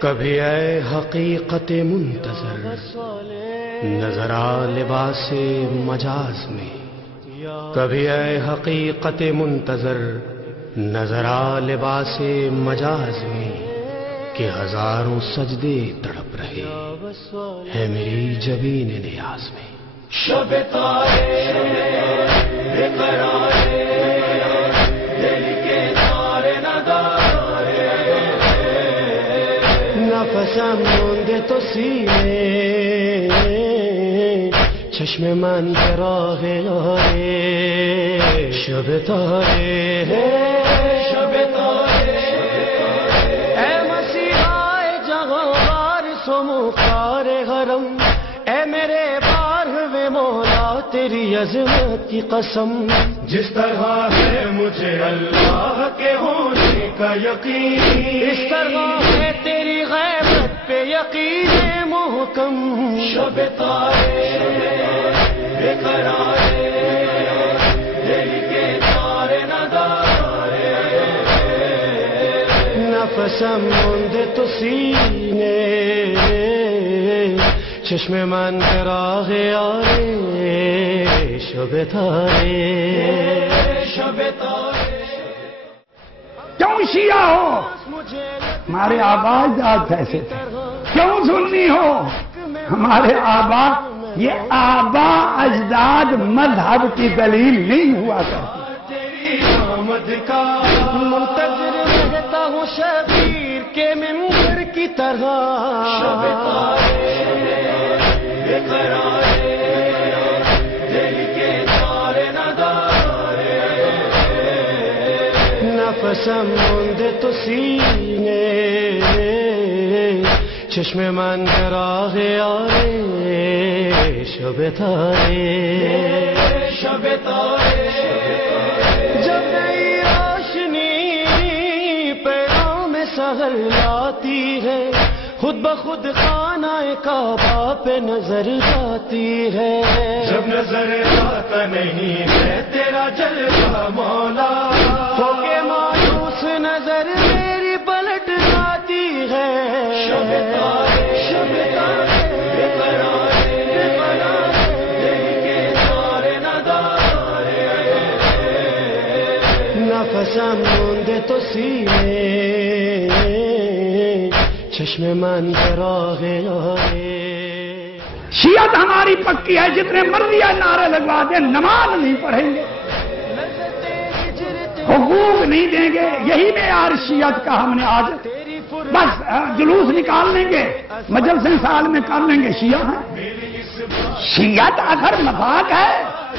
کبھی اے حقیقت منتظر نظر آ لباس مجاز میں، کبھی اے حقیقت منتظر نظر آ لباس مجاز میں، کہ ہزاروں سجدے تڑپ رہے ہے میری جبین نیاز میں۔ شب تارے بے قرارے دل کے تارے ندارے، نفسم مونده تو سینے چشم من به راه یاره، شب تاره شب تارے اے مسیحائے جہاں وارث و مختار حرم، اے میرے بارہویں مولا تیری عظمت کی قسم، جس طرح ہے مجھے اللہ کے ہونے کا یقین، اس طرح ہے تیری غیبت پہ یقین محکم۔ شب تارے بے قرارے دل کے تارے ندارے، نفسم مونده تو سینے چشم من به راه یاره، شب تاره شب تارے کیوں شیعہ ہو؟ ہمارے آبا اجداد کیسے تھے؟ کیوں سنی ہو؟ ہمارے آبا، یہ آبا اجداد مذہب کی دلیل نہیں ہوا کرتی۔ تیری آمد کا منتظر رہتا ہوں شبیر کے منبر کی طرح، شب تارے بے قرارے دل کے تارے ندارے، نفسم مونده تو سینے چشم من به راه یاره، شب تاره شب تارے جب نئی روشنی پیغام سحر لاتی ہے، خود بخود خانہ کعبہ پہ نظر جاتی ہے، جب نظر آتا نہیں ہے تیرا جلوہ مولا، ہو کے مایوس نظر میری پلٹ جاتی ہے، شب تارے بے قرارے دل کے تارے ندارے، نفسم مونده تو سینے چشم من به راه یاره۔ شیعت ہماری پکی ہے، جتنے مرضی نعرے لگوا دیں، نماز نہیں پڑھیں گے، حقوق نہیں دیں گے، یہی معیار شیعت کا ہم نے آج بس جلوس نکال لیں گے، مجلس سال میں کر لیں گے شیعہ ہیں۔ شیعت اگر مذاق ہے،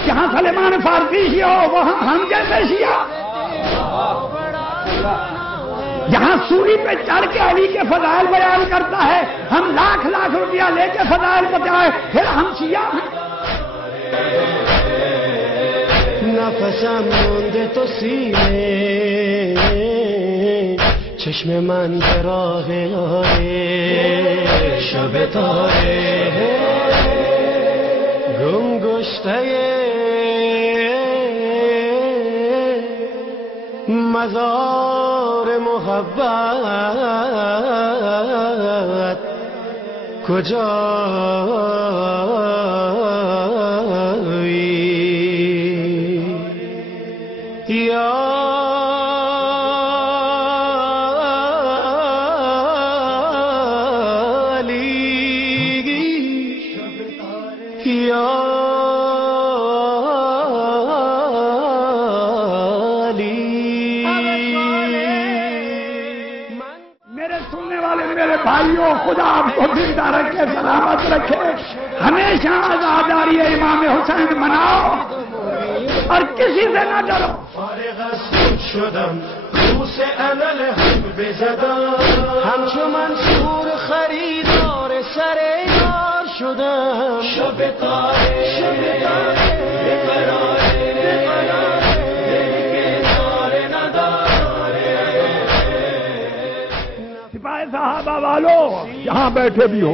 جہاں سلیمان فارسی شیعہ ہو وہاں ہم جیسے شیعہ، جہاں سوری پہ چڑھ کے علی کے فضائل بیان کرتا ہے، ہم لاکھ لاکھ روپیہ لے کے فضائل بتائے، پھر ہم شیعہ ہیں۔ نفسم مونده تو سینے چشم من به راه یاره، شب تاره گم گشته مزار محبت کجایی یا بھائیوں، خدا آپ کو زندہ رکھے، سلامت رکھے، ہمیشہ آزاداری امام حسین مناؤ اور کسی سے نہ ڈرو۔ شدم روس علل ہم بزدم، همچو منصور خریدار سر یار شدم، شب تارے بے قرارے دل کے تارے ندارے، سپاہی صحابہ والو یہاں بیٹھے بھی ہو،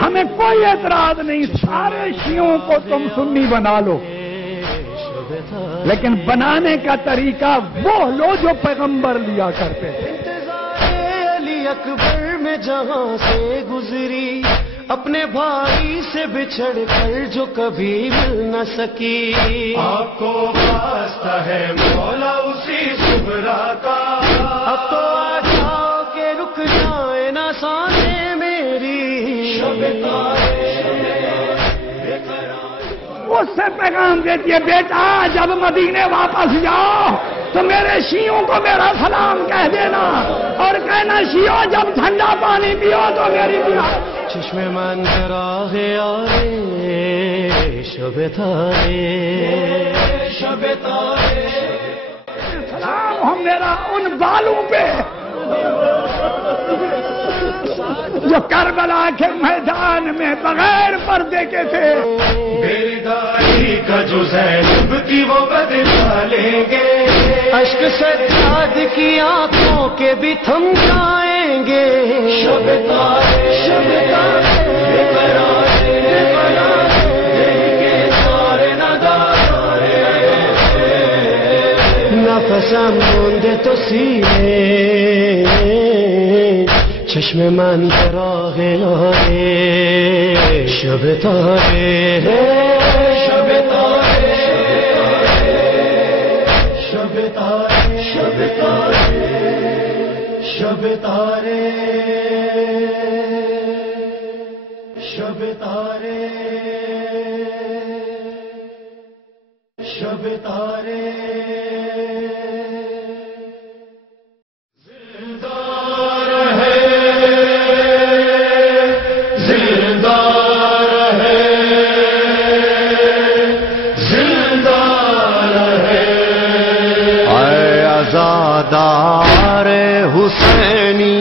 ہمیں کوئی اعتراض نہیں، سارے شیعوں کو تم سنی بنا لو، لیکن بنانے کا طریقہ وہ لو جو پیغمبر لیا کرتے تھے۔ علی اکبر میں جہاں سے گزری، اپنے بھائی سے بچھڑ کر جو کبھی مل نہ سکی، آپ کو واسطہ ہے مولا اسی صبرا کا، اب تو آ جاؤ کہ رک جائے نہ سانسیں میری، اس سے پیغام دیتی ہے بیٹا جب مدینے واپس جاؤ تو میرے شیعوں کو میرا سلام کہہ دینا، اور کہنا شیعوں جب ٹھنڈا پانی پیو تو میری پیا۔ چشمے منظر آگے آئے شب تارے، شب تارے، سلام ہو میرا ان بالوں پہ جو کربلا کے میدان میں بغیر پردے کے تھے، بیداری کا جو زینب کی وہ بدلا لیں گے، اشک سجاد کی آنکھوں کے بھی تھم جائیں گے، شب تارے، شب تارے، بے قرارے، بے قرارے، دیکھے سارے نظارے، نفس موندے تو سینے، چشم منظر آگے آئے شب تارے، شب تارے، شب تارے، شب تارے، شب تارے، شب تارے، شب تارے، دار حسینی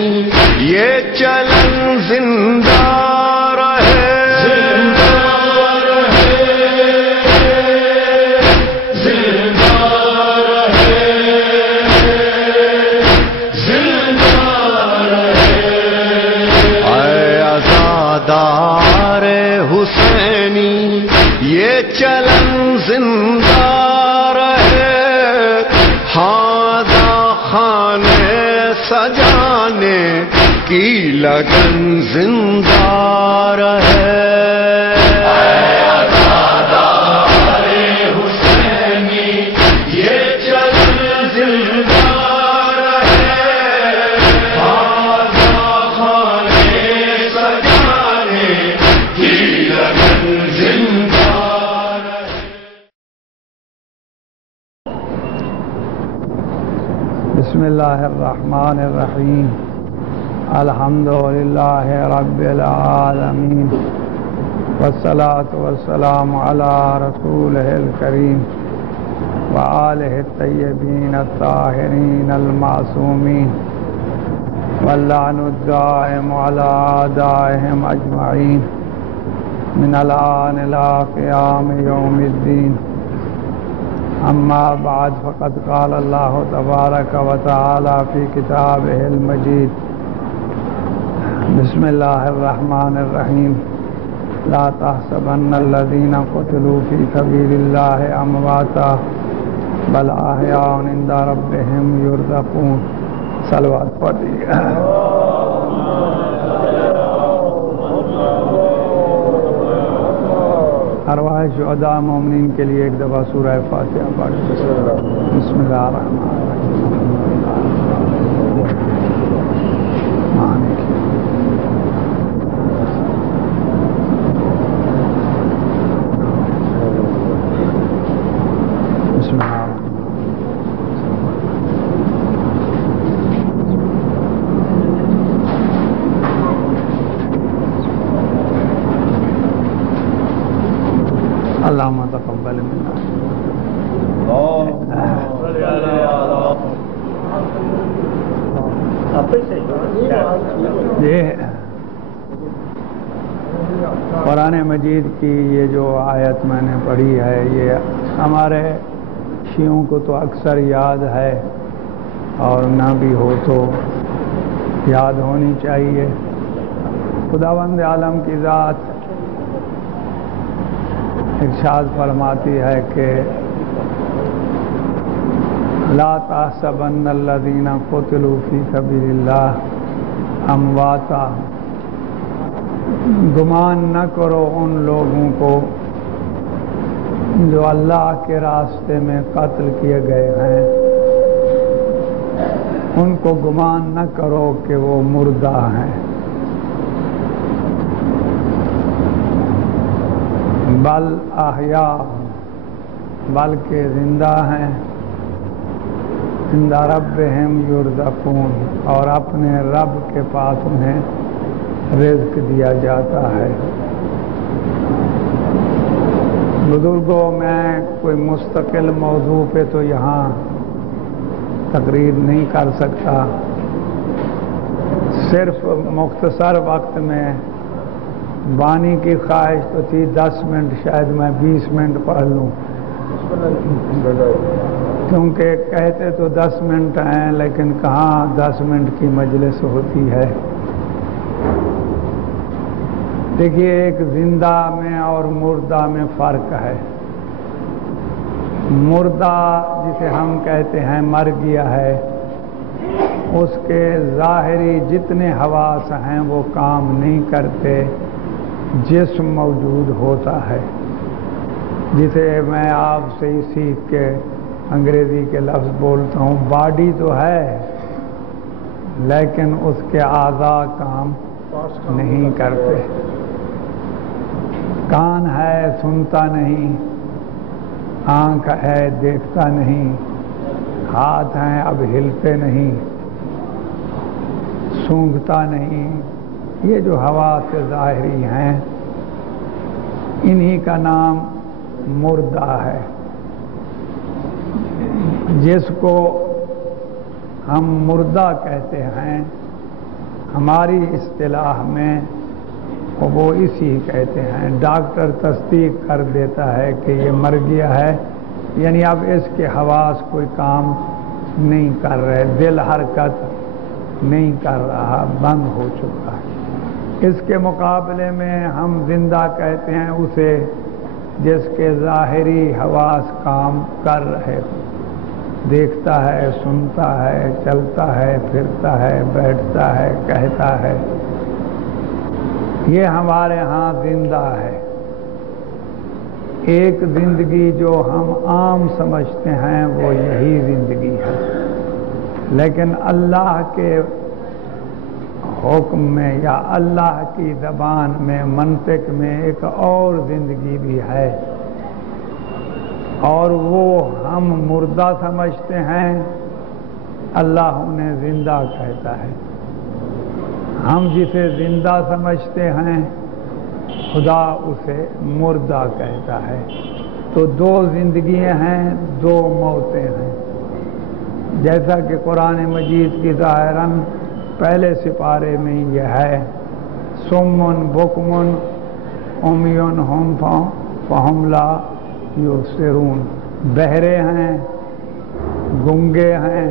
یہ چلن زندہ رہے، زندہ رہے، زندہ رہے، زندہ رہے، اے عزادار حسینی یہ چلن زندہ رہے، خانے سجانے کی لگن زندہ رہے، عزادار حسینی یہ چلن زندہ رہے، خانے سجانے کی لگن زندہ رہے۔ بسم اللہ الرحمن الرحیم، الحمدللہ رب العالمین، والصلاة والسلام علی رسولہ الکریم وآلہ الطیبین الطاہرین المعصومین، واللعن الدائم علی اعدائہم اجمعین من الآن الی قیام یوم الدین۔ اما بعد فقد قال اللہ تبارک و تعالی فی کتابہ المجید، بسم اللہ الرحمن الرحیم، لا تحسبن الذین قتلوا فی سبیل اللہ امواتا بل احیاء عند ربہم یرزقون۔ صلوات پڑھیے۔ ارواح شہداء مومنین کے لیے ایک دفعہ سورہ فاتحہ پڑھ۔ بسم اللہ الرحمن اللہم تقبل منا۔ یہ قرآن مجید کی یہ جو آیت میں نے پڑھی ہے، یہ ہمارے شیعوں کو تو اکثر یاد ہے، اور نہ بھی ہو تو یاد ہونی چاہیے۔ خداوند عالم کی ذات ارشاد فرماتی ہے کہ لا تحسبن الذین قتلوا فی سبیل اللہ امواتا، گمان نہ کرو ان لوگوں کو جو اللہ کے راستے میں قتل کیے گئے ہیں، ان کو گمان نہ کرو کہ وہ مردہ ہیں، بل احیاء، بلکہ زندہ ہیں، عند ربہم یرزقون، اور اپنے رب کے پاس انہیں رزق دیا جاتا ہے۔ بزرگوں، میں کوئی مستقل موضوع پہ تو یہاں تقریر نہیں کر سکتا، صرف مختصر وقت میں بانی کی خواہش تو تھی 10 منٹ، شاید میں 20 منٹ پڑھ لوں، کیونکہ کہتے تو 10 منٹ ہیں لیکن کہاں 10 منٹ کی مجلس ہوتی ہے۔ دیکھیے، ایک زندہ میں اور مردہ میں فرق ہے۔ مردہ جسے ہم کہتے ہیں مر گیا ہے، اس کے ظاہری جتنے حواس ہیں وہ کام نہیں کرتے، جسم موجود ہوتا ہے، جسے میں آپ سے ہی سیکھ کے انگریزی کے لفظ بولتا ہوں، باڈی تو ہے لیکن اس کے اعضاء کام نہیں کرتے۔ کان ہے سنتا نہیں، آنکھ ہے دیکھتا نہیں، ہاتھ ہیں اب ہلتے نہیں، سونگھتا نہیں، یہ جو حواس ظاہری ہیں انہی کا نام مردہ ہے۔ جس کو ہم مردہ کہتے ہیں ہماری اصطلاح میں وہ اسی کہتے ہیں۔ ڈاکٹر تصدیق کر دیتا ہے کہ یہ مر گیا ہے، یعنی اب اس کے حواس کوئی کام نہیں کر رہے، دل حرکت نہیں کر رہا، بند ہو چکا ہے۔ اس کے مقابلے میں ہم زندہ کہتے ہیں اسے جس کے ظاہری حواس کام کر رہے، دیکھتا ہے، سنتا ہے، چلتا ہے، پھرتا ہے، بیٹھتا ہے، کہتا ہے، یہ ہمارے ہاں زندہ ہے۔ ایک زندگی جو ہم عام سمجھتے ہیں وہ یہی زندگی ہے، لیکن اللہ کے حکم میں یا اللہ کی زبان میں، منطق میں ایک اور زندگی بھی ہے، اور وہ ہم مردہ سمجھتے ہیں، اللہ انہیں زندہ کہتا ہے۔ ہم جسے زندہ سمجھتے ہیں خدا اسے مردہ کہتا ہے۔ تو دو زندگیاں ہیں، دو موتیں ہیں، جیسا کہ قرآن مجید کی ظاہراً پہلے سپارے میں یہ ہے، سمن بکمن امیون ہم فہم لا یبصرون، بہرے ہیں، گنگے ہیں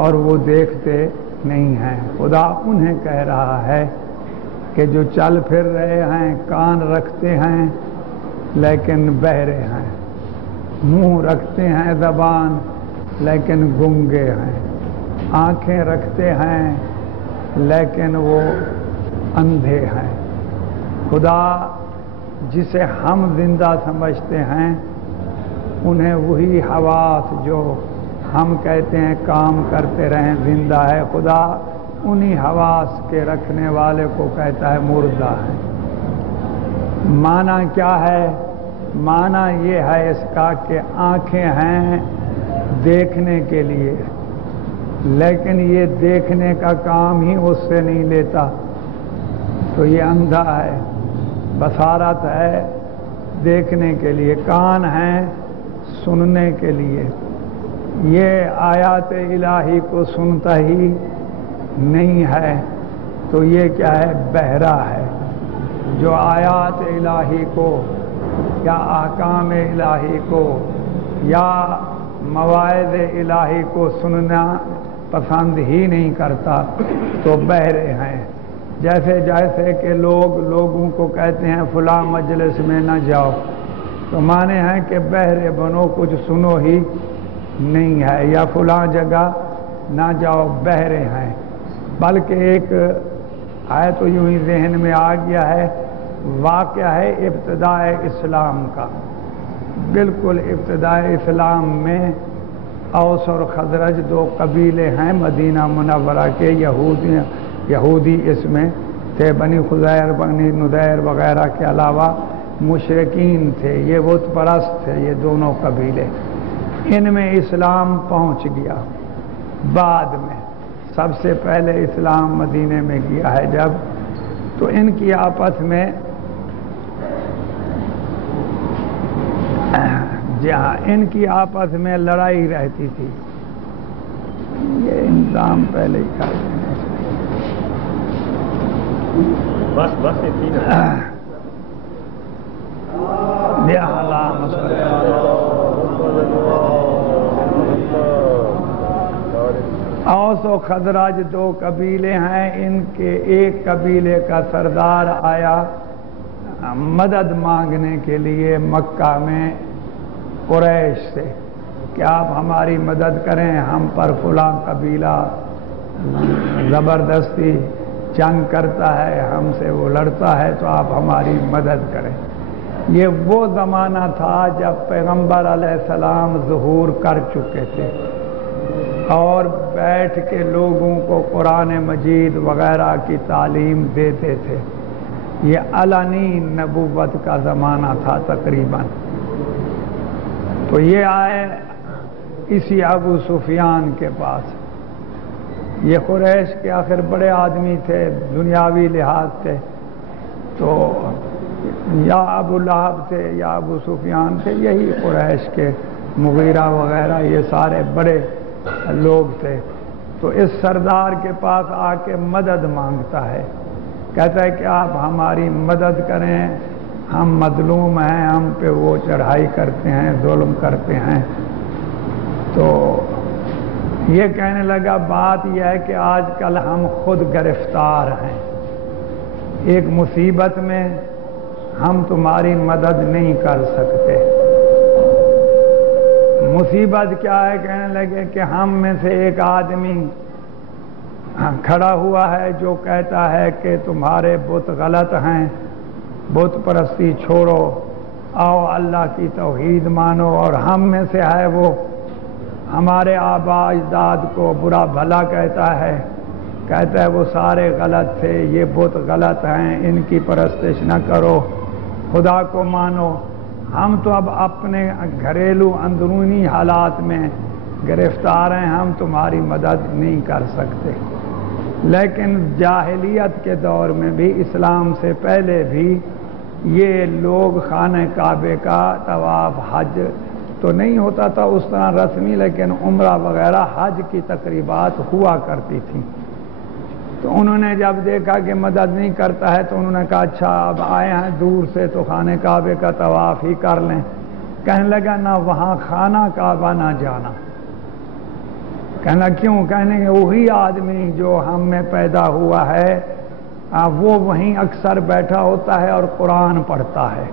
اور وہ دیکھتے نہیں ہیں۔ خدا انہیں کہہ رہا ہے کہ جو چل پھر رہے ہیں، کان رکھتے ہیں لیکن بہرے ہیں، منہ رکھتے ہیں زبان لیکن گنگے ہیں، آنکھیں رکھتے ہیں لیکن وہ اندھے ہیں۔ خدا جسے ہم زندہ سمجھتے ہیں انہیں وہی حواس جو ہم کہتے ہیں کام کرتے رہیں زندہ ہے، خدا انہی حواس کے رکھنے والے کو کہتا ہے مردہ ہے۔ معنی کیا ہے؟ معنی یہ ہے اس کا کہ آنکھیں ہیں دیکھنے کے لیے، لیکن یہ دیکھنے کا کام ہی اس سے نہیں لیتا، تو یہ اندھا ہے۔ بصارت ہے دیکھنے کے لیے، کان ہیں سننے کے لیے، یہ آیات الہی کو سنتا ہی نہیں ہے، تو یہ کیا ہے؟ بہرا ہے۔ جو آیات الہی کو یا احکام الہی کو یا مواعظ الہی کو سننا پسند ہی نہیں کرتا تو بہرے ہیں. جیسے جیسے کہ لوگوں کو کہتے ہیں فلاں مجلس میں نہ جاؤ، تو مانے ہیں کہ بہرے بنو، کچھ سنو ہی نہیں ہے، یا فلاں جگہ نہ جاؤ، بہرے ہیں. بلکہ ایک ہے تو یوں ہی ذہن میں آ گیا ہے، واقعہ ہے ابتداء اسلام کا. بالکل ابتداء اسلام میں اوس اور خزرج دو قبیلے ہیں مدینہ منورہ کے، یہودی اس میں تھے، بنی خزیر بنی نذیر وغیرہ کے علاوہ مشرکین تھے، یہ بت پرست تھے یہ دونوں قبیلے. ان میں اسلام پہنچ گیا بعد میں. سب سے پہلے اسلام مدینے میں گیا ہے جب، تو ان کی آپس میں جہاں ان کی آپس میں لڑائی رہتی تھی. یہ انتظام پہلے ہی کر دینا اوس و خزرج دو قبیلے ہیں. ان کے ایک قبیلے کا سردار آیا مدد مانگنے کے لیے مکہ میں قریش سے کہ آپ ہماری مدد کریں، ہم پر فلاں قبیلہ زبردستی جنگ کرتا ہے، ہم سے وہ لڑتا ہے، تو آپ ہماری مدد کریں. یہ وہ زمانہ تھا جب پیغمبر علیہ السلام ظہور کر چکے تھے اور بیٹھ کے لوگوں کو قرآن مجید وغیرہ کی تعلیم دیتے تھے. یہ علنی نبوت کا زمانہ تھا تقریباً. تو یہ آئے اسی ابو سفیان کے پاس. یہ قریش کے آخر بڑے آدمی تھے، دنیاوی لحاظ سے، تو یا ابو لہب تھے یا ابو سفیان تھے، یہی قریش کے مغیرہ وغیرہ یہ سارے بڑے لوگ تھے. تو اس سردار کے پاس آ کے مدد مانگتا ہے، کہتا ہے کہ آپ ہماری مدد کریں، ہم مظلوم ہیں، ہم پہ وہ چڑھائی کرتے ہیں، ظلم کرتے ہیں. تو یہ کہنے لگا بات یہ ہے کہ آج کل ہم خود گرفتار ہیں، ایک مصیبت میں ہم تمہاری مدد نہیں کر سکتے. مصیبت کیا ہے؟ کہنے لگے کہ ہم میں سے ایک آدمی کھڑا ہوا ہے جو کہتا ہے کہ تمہارے بت غلط ہیں، بت پرستی چھوڑو، آؤ اللہ کی توحید مانو. اور ہم میں سے ہے وہ ہمارے آباء اجداد کو برا بھلا کہتا ہے وہ سارے غلط تھے، یہ بت غلط ہیں، ان کی پرستش نہ کرو، خدا کو مانو. ہم تو اب اپنے گھریلو اندرونی حالات میں گرفتار ہیں، ہم تمہاری مدد نہیں کر سکتے. لیکن جاہلیت کے دور میں بھی، اسلام سے پہلے بھی، یہ لوگ خانہ کعبے کا طواف، حج تو نہیں ہوتا تھا اس طرح رسمی، لیکن عمرہ وغیرہ حج کی تقریبات ہوا کرتی تھیں. تو انہوں نے جب دیکھا کہ مدد نہیں کرتا ہے تو انہوں نے کہا اچھا اب آئے ہیں دور سے تو خانہ کعبے کا طواف ہی کر لیں. کہنے لگا نہ وہاں خانہ کعبہ نہ جانا. کہنا کیوں؟ کہنے کہ وہی آدمی جو ہم میں پیدا ہوا ہے وہ وہیں اکثر بیٹھا ہوتا ہے اور قرآن پڑھتا ہے،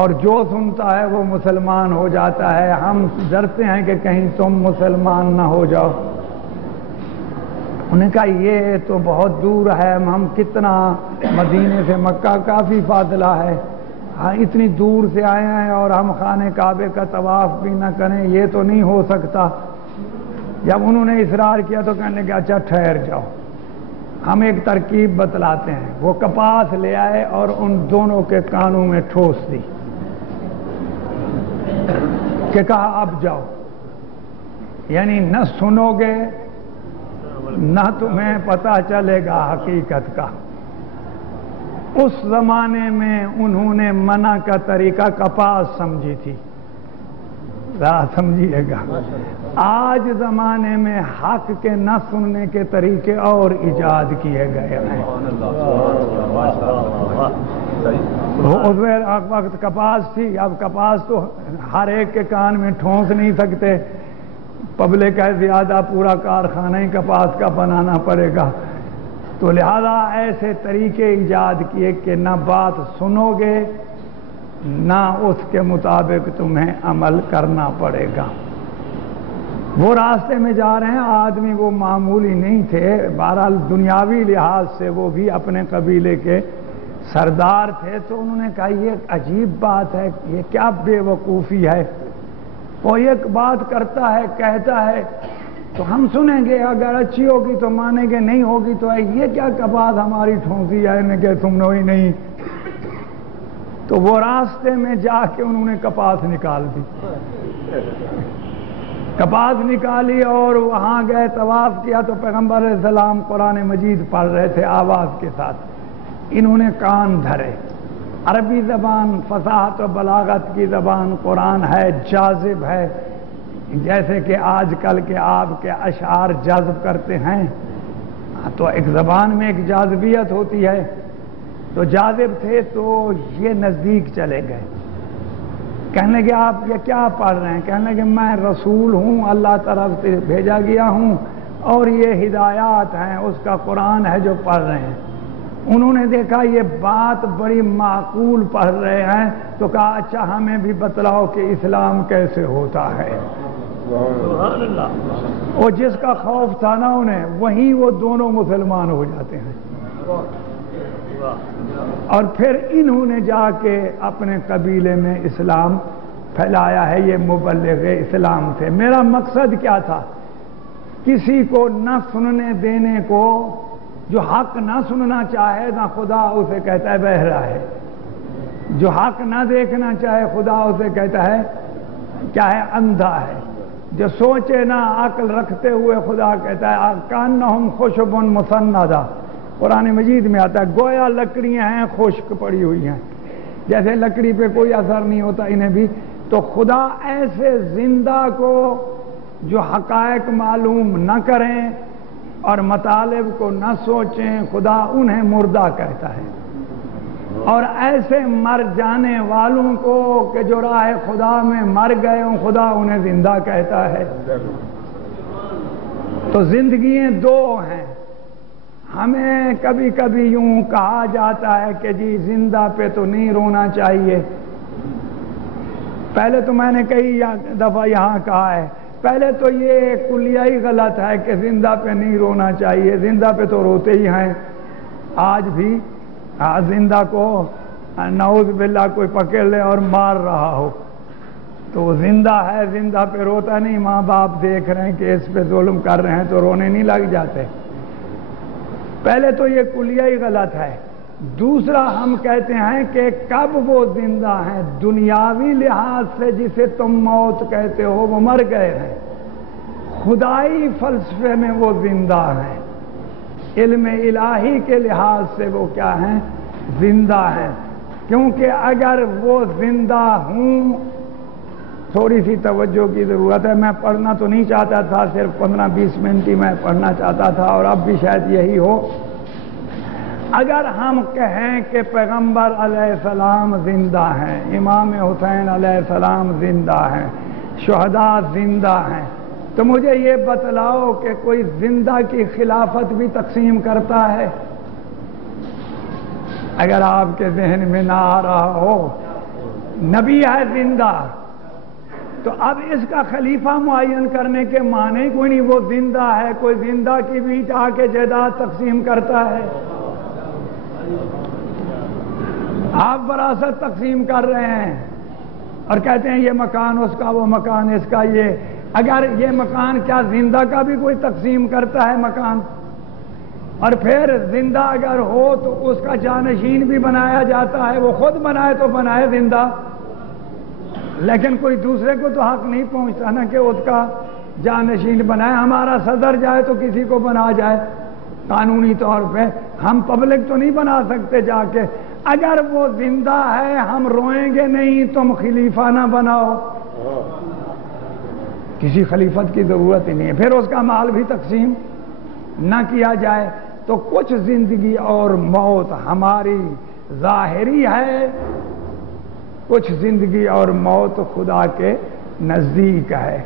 اور جو سنتا ہے وہ مسلمان ہو جاتا ہے. ہم ڈرتے ہیں کہ کہیں تم مسلمان نہ ہو جاؤ. انہوں نے کہا یہ تو بہت دور ہے، ہم کتنا، مدینے سے مکہ کافی فاصلہ ہے، اتنی دور سے آئے ہیں اور ہم خانہ کعبے کا طواف بھی نہ کریں، یہ تو نہیں ہو سکتا. جب انہوں نے اصرار کیا تو کہنے لگا اچھا ٹھہر جاؤ، ہم ایک ترکیب بتلاتے ہیں. وہ کپاس لے آئے اور ان دونوں کے کانوں میں ٹھوس دی کہ کہا اب جاؤ، یعنی نہ سنو گے نہ تمہیں پتہ چلے گا حقیقت کا. اس زمانے میں انہوں نے منع کا طریقہ کپاس سمجھی تھی، ذرا سمجھیے گا. آج زمانے میں حق کے نہ سننے کے طریقے اور ایجاد کیے گئے ہیں. اس وقت کپاس تھی، اب کپاس تو ہر ایک کے کان میں ٹھونس نہیں سکتے، پبلک ہے زیادہ، پورا کارخانہ ہی کپاس کا بنانا پڑے گا، تو لہذا ایسے طریقے ایجاد کیے کہ نہ بات سنو گے نہ اس کے مطابق تمہیں عمل کرنا پڑے گا۔ وہ راستے میں جا رہے ہیں، آدمی وہ معمولی نہیں تھے، بہرحال دنیاوی لحاظ سے وہ بھی اپنے قبیلے کے سردار تھے، تو انہوں نے کہا یہ عجیب بات ہے، یہ کیا بے وقوفی ہے، وہ ایک بات کرتا ہے کہتا ہے تو ہم سنیں گے، اگر اچھی ہوگی تو مانیں گے، نہیں ہوگی تو یہ کیا بات ہماری ٹھونسی ہے کہ تم نے نہیں۔ تو وہ راستے میں جا کے انہوں نے کپاس نکال دی، کپاس نکالی اور وہاں گئے، طواف کیا تو پیغمبر علیہ السلام قرآن مجید پڑھ رہے تھے آواز کے ساتھ، انہوں نے کان دھرے۔ عربی زبان فصاحت و بلاغت کی زبان قرآن ہے، جاذب ہے، جیسے کہ آج کل کے آپ کے اشعار جذب کرتے ہیں، تو ایک زبان میں ایک جاذبیت ہوتی ہے، تو جاذب تھے تو یہ نزدیک چلے گئے، کہنے لگے آپ یہ کیا پڑھ رہے ہیں؟ کہنے لگے میں رسول ہوں، اللہ طرف سے بھیجا گیا ہوں، اور یہ ہدایات ہیں، اس کا قرآن ہے جو پڑھ رہے ہیں۔ انہوں نے دیکھا یہ بات بڑی معقول پڑھ رہے ہیں، تو کہا اچھا ہمیں بھی بتلاؤ کہ اسلام کیسے ہوتا ہے۔ سبحان اللہ۔ اور جس کا خوف تھا نا انہیں، وہیں وہ دونوں مسلمان ہو جاتے ہیں۔ اور پھر انہوں نے جا کے اپنے قبیلے میں اسلام پھیلایا ہے، یہ مبلغ اسلام تھے۔ میرا مقصد کیا تھا؟ کسی کو نہ سننے دینے کو، جو حق نہ سننا چاہے نہ خدا اسے کہتا ہے بہرا ہے، جو حق نہ دیکھنا چاہے خدا اسے کہتا ہے کیا ہے، اندھا ہے، جو سوچے نہ عقل رکھتے ہوئے خدا کہتا ہے کانہم خشب مسندہ، قرآن مجید میں آتا ہے گویا لکڑیاں ہیں خشک پڑی ہوئی ہیں، جیسے لکڑی پہ کوئی اثر نہیں ہوتا انہیں بھی، تو خدا ایسے زندہ کو جو حقائق معلوم نہ کریں اور مطالب کو نہ سوچیں، خدا انہیں مردہ کہتا ہے، اور ایسے مر جانے والوں کو کہ جو راہ خدا میں مر گئے ہوں، خدا انہیں زندہ کہتا ہے۔ تو زندگیاں دو ہیں، ہمیں کبھی کبھی یوں کہا جاتا ہے کہ جی زندہ پہ تو نہیں رونا چاہیے، پہلے تو میں نے کئی دفعہ یہاں کہا ہے، پہلے تو یہ کلیہ ہی غلط ہے کہ زندہ پہ نہیں رونا چاہیے، زندہ پہ تو روتے ہی ہیں آج بھی، زندہ کو نعوذ باللہ کوئی پکڑ لے اور مار رہا ہو تو وہ زندہ ہے، زندہ پہ روتا نہیں، ماں باپ دیکھ رہے ہیں کہ اس پہ ظلم کر رہے ہیں تو رونے نہیں لگ جاتے، پہلے تو یہ کلیہ ہی غلط ہے۔ دوسرا ہم کہتے ہیں کہ کب وہ زندہ ہیں، دنیاوی لحاظ سے جسے تم موت کہتے ہو وہ مر گئے ہیں، خدائی فلسفے میں وہ زندہ ہیں، علم الہی کے لحاظ سے وہ کیا ہیں، زندہ ہیں، کیونکہ اگر وہ زندہ ہوں، تھوڑی سی توجہ کی ضرورت ہے، میں پڑھنا تو نہیں چاہتا تھا، صرف 15-20 منٹ ہی میں پڑھنا چاہتا تھا اور اب بھی شاید یہی ہو۔ اگر ہم کہیں کہ پیغمبر علیہ السلام زندہ ہیں، امام حسین علیہ السلام زندہ ہیں، شہداء زندہ ہیں، تو مجھے یہ بتلاؤ کہ کوئی زندہ کی خلافت بھی تقسیم کرتا ہے؟ اگر آپ کے ذہن میں نہ آ رہا ہو، نبی ہے زندہ، تو اب اس کا خلیفہ معین کرنے کے معنی کوئی نہیں، وہ زندہ ہے، کوئی زندہ کی بھی آ کے جائیداد تقسیم کرتا ہے؟ آپ وراثت تقسیم کر رہے ہیں اور کہتے ہیں یہ مکان اس کا، وہ مکان اس کا، یہ اگر یہ مکان کیا زندہ کا بھی کوئی تقسیم کرتا ہے مکان؟ اور پھر زندہ اگر ہو تو اس کا جانشین بھی بنایا جاتا ہے، وہ خود بنائے تو بنائے زندہ، لیکن کوئی دوسرے کو تو حق نہیں پہنچتا نا کہ اس کا جانشین بنائے۔ ہمارا صدر جائے تو کسی کو بنا جائے قانونی طور پہ، ہم پبلک تو نہیں بنا سکتے جا کے۔ اگر وہ زندہ ہے ہم روئیں گے نہیں تم خلیفہ نہ بناؤ، کسی خلیفت کی ضرورت ہی نہیں ہے، پھر اس کا مال بھی تقسیم نہ کیا جائے۔ تو کچھ زندگی اور موت ہماری ظاہری ہے، کچھ زندگی اور موت خدا کے نزدیک ہے۔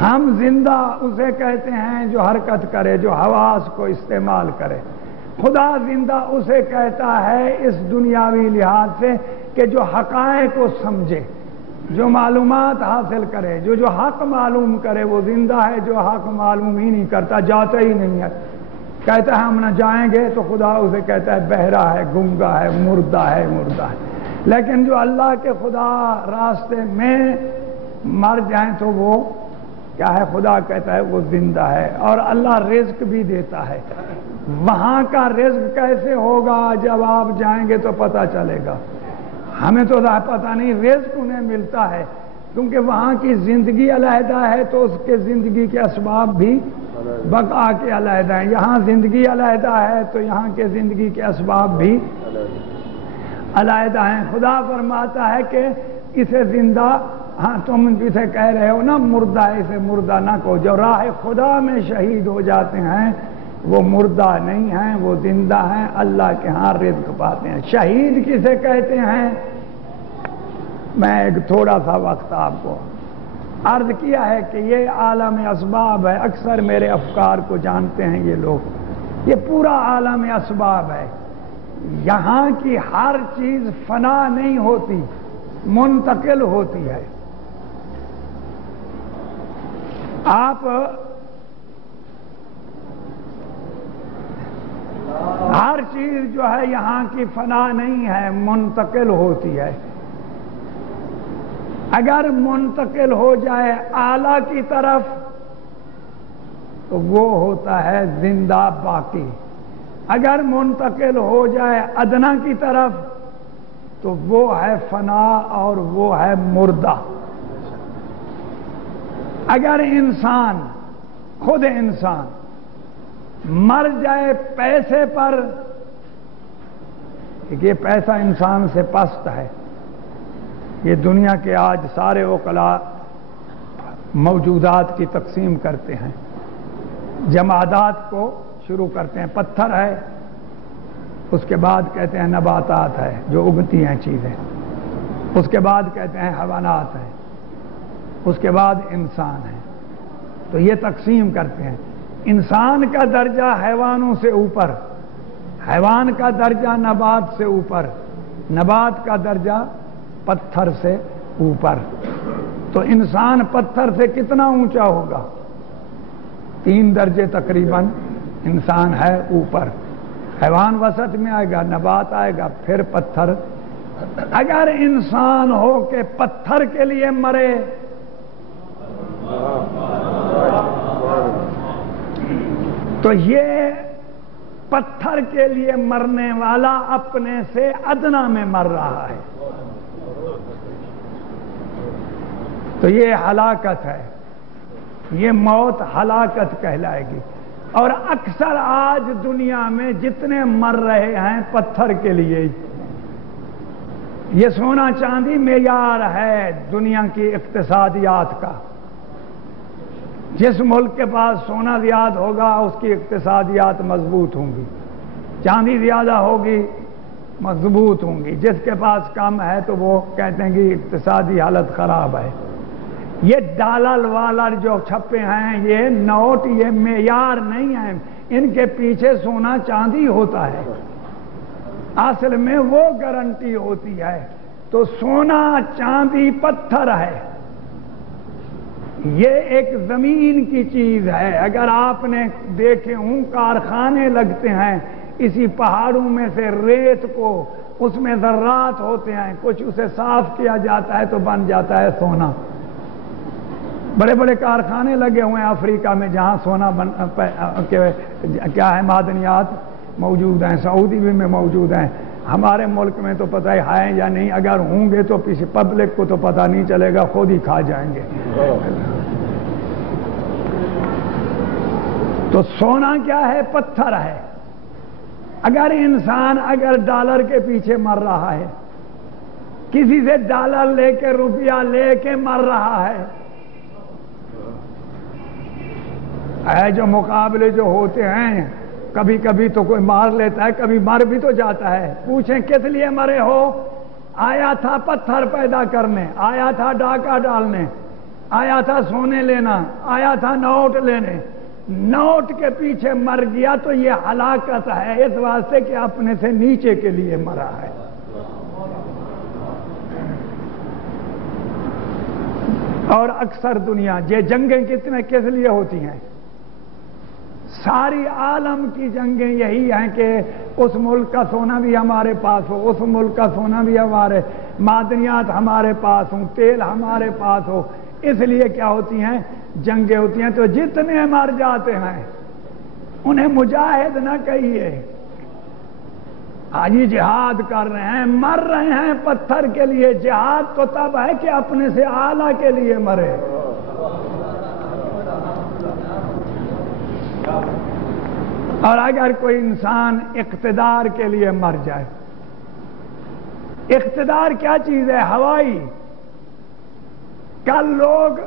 ہم زندہ اسے کہتے ہیں جو حرکت کرے، جو حواس کو استعمال کرے۔ خدا زندہ اسے کہتا ہے اس دنیاوی لحاظ سے کہ جو حقائق کو سمجھے، جو معلومات حاصل کرے، جو حق معلوم کرے وہ زندہ ہے۔ جو حق معلوم ہی نہیں کرتا، جاتا ہی نہیں ہے، کہتا ہے ہم نہ جائیں گے، تو خدا اسے کہتا ہے بہرا ہے، گنگا ہے، مردہ ہے، مردہ ہے۔ لیکن جو اللہ کے خدا راستے میں مر جائیں تو وہ کیا ہے؟ خدا کہتا ہے وہ زندہ ہے، اور اللہ رزق بھی دیتا ہے۔ وہاں کا رزق کیسے ہوگا؟ جب آپ جائیں گے تو پتہ چلے گا۔ ہمیں تو پتہ نہیں، رزق انہیں ملتا ہے کیونکہ وہاں کی زندگی علیحدہ ہے، تو اس کے زندگی کے اسباب بھی بقا کے علیحدہ ہیں۔ یہاں زندگی علیحدہ ہے تو یہاں کے زندگی کے اسباب بھی علیحدہ ہیں۔ خدا فرماتا ہے کہ اسے زندہ، ہاں تم جسے کہہ رہے ہو نا مردہ، اسے مردہ نہ کہو۔ جو راہ خدا میں شہید ہو جاتے ہیں وہ مردہ نہیں ہیں، وہ زندہ ہیں، اللہ کے ہاں رزق پاتے ہیں۔ شہید کسے کہتے ہیں؟ میں ایک تھوڑا سا وقت آپ کو عرض کیا ہے کہ یہ عالم اسباب ہے۔ اکثر میرے افکار کو جانتے ہیں یہ لوگ، یہ پورا عالم اسباب ہے۔ یہاں کی ہر چیز فنا نہیں ہوتی، منتقل ہوتی ہے۔ آپ ہر چیز جو ہے یہاں کی فنا نہیں ہے، منتقل ہوتی ہے۔ اگر منتقل ہو جائے اعلیٰ کی طرف تو وہ ہوتا ہے زندہ باقی، اگر منتقل ہو جائے ادنا کی طرف تو وہ ہے فنا اور وہ ہے مردہ۔ اگر انسان، خود انسان مر جائے پیسے پر، یہ پیسہ انسان سے پست ہے، یہ دنیا کے آج سارے عقلاء موجودات کی تقسیم کرتے ہیں، جمادات کو شروع کرتے ہیں، پتھر ہے، اس کے بعد کہتے ہیں نباتات ہے جو اگتی ہیں چیزیں، اس کے بعد کہتے ہیں حیوانات ہیں، اس کے بعد انسان ہے۔ تو یہ تقسیم کرتے ہیں۔ انسان کا درجہ حیوانوں سے اوپر، حیوان کا درجہ نبات سے اوپر، نبات کا درجہ پتھر سے اوپر۔ تو انسان پتھر سے کتنا اونچا ہوگا؟ 3 درجے تقریباً انسان ہے اوپر، حیوان وسط میں آئے گا، نبات آئے گا، پھر پتھر۔ اگر انسان ہو کہ پتھر کے لیے مرے تو یہ پتھر کے لیے مرنے والا اپنے سے ادنا میں مر رہا ہے، تو یہ ہلاکت ہے، یہ موت ہلاکت کہلائے گی۔ اور اکثر آج دنیا میں جتنے مر رہے ہیں پتھر کے لیے، یہ سونا چاندی معیار ہے دنیا کی اقتصادیات کا۔ جس ملک کے پاس سونا زیادہ ہوگا اس کی اقتصادیات مضبوط ہوں گی، چاندی زیادہ ہوگی مضبوط ہوں گی۔ جس کے پاس کم ہے تو وہ کہتے ہیں کہ اقتصادی حالت خراب ہے۔ یہ ڈالر والر جو چھپے ہیں، یہ نوٹ، یہ معیار نہیں ہیں، ان کے پیچھے سونا چاندی ہوتا ہے، اصل میں وہ گارنٹی ہوتی ہے۔ تو سونا چاندی پتھر ہے، یہ ایک زمین کی چیز ہے۔ اگر آپ نے دیکھے ہوں کارخانے لگتے ہیں اسی پہاڑوں میں سے ریت کو، اس میں ذرات ہوتے ہیں، کچھ اسے صاف کیا جاتا ہے تو بن جاتا ہے سونا۔ بڑے بڑے کارخانے لگے ہوئے ہیں افریقہ میں جہاں سونا کیا ہے معدنیات موجود ہیں، سعودی بھی میں موجود ہیں۔ ہمارے ملک میں تو پتہ ہے یا نہیں، اگر ہوں گے تو پیچھے پبلک کو تو پتہ نہیں چلے گا، خود ہی کھا جائیں گے۔ تو سونا کیا ہے؟ پتھر ہے۔ اگر انسان اگر ڈالر کے پیچھے مر رہا ہے، کسی سے ڈالر لے کے روپیہ لے کے مر رہا ہے، جو مقابلے جو ہوتے ہیں کبھی کبھی تو کوئی مار لیتا ہے، کبھی مر بھی تو جاتا ہے۔ پوچھیں کس لیے مرے ہو؟ آیا تھا پتھر پیدا کرنے، آیا تھا ڈاکہ ڈالنے، آیا تھا سونے لینا، آیا تھا نوٹ لینے، نوٹ کے پیچھے مر گیا تو یہ ہلاکت ہے، اس واسطے کہ اپنے سے نیچے کے لیے مرا ہے۔ اور اکثر دنیا یہ جنگیں کس لیے ہوتی ہیں؟ ساری عالم کی جنگیں یہی ہیں کہ اس ملک کا سونا بھی ہمارے پاس ہو، اس ملک کا سونا بھی ہمارے، معدنیات ہمارے پاس ہوں، تیل ہمارے پاس ہو، اس لیے کیا ہوتی ہیں؟ جنگیں ہوتی ہیں۔ تو جتنے مر جاتے ہیں انہیں مجاہد نہ کہیے، آج جہاد کر رہے ہیں، مر رہے ہیں پتھر کے لیے۔ جہاد تو تب ہے کہ اپنے سے اعلیٰ کے لیے مرے۔ اور اگر کوئی انسان اقتدار کے لیے مر جائے، اقتدار کیا چیز ہے؟ ہوائی۔ کل لوگ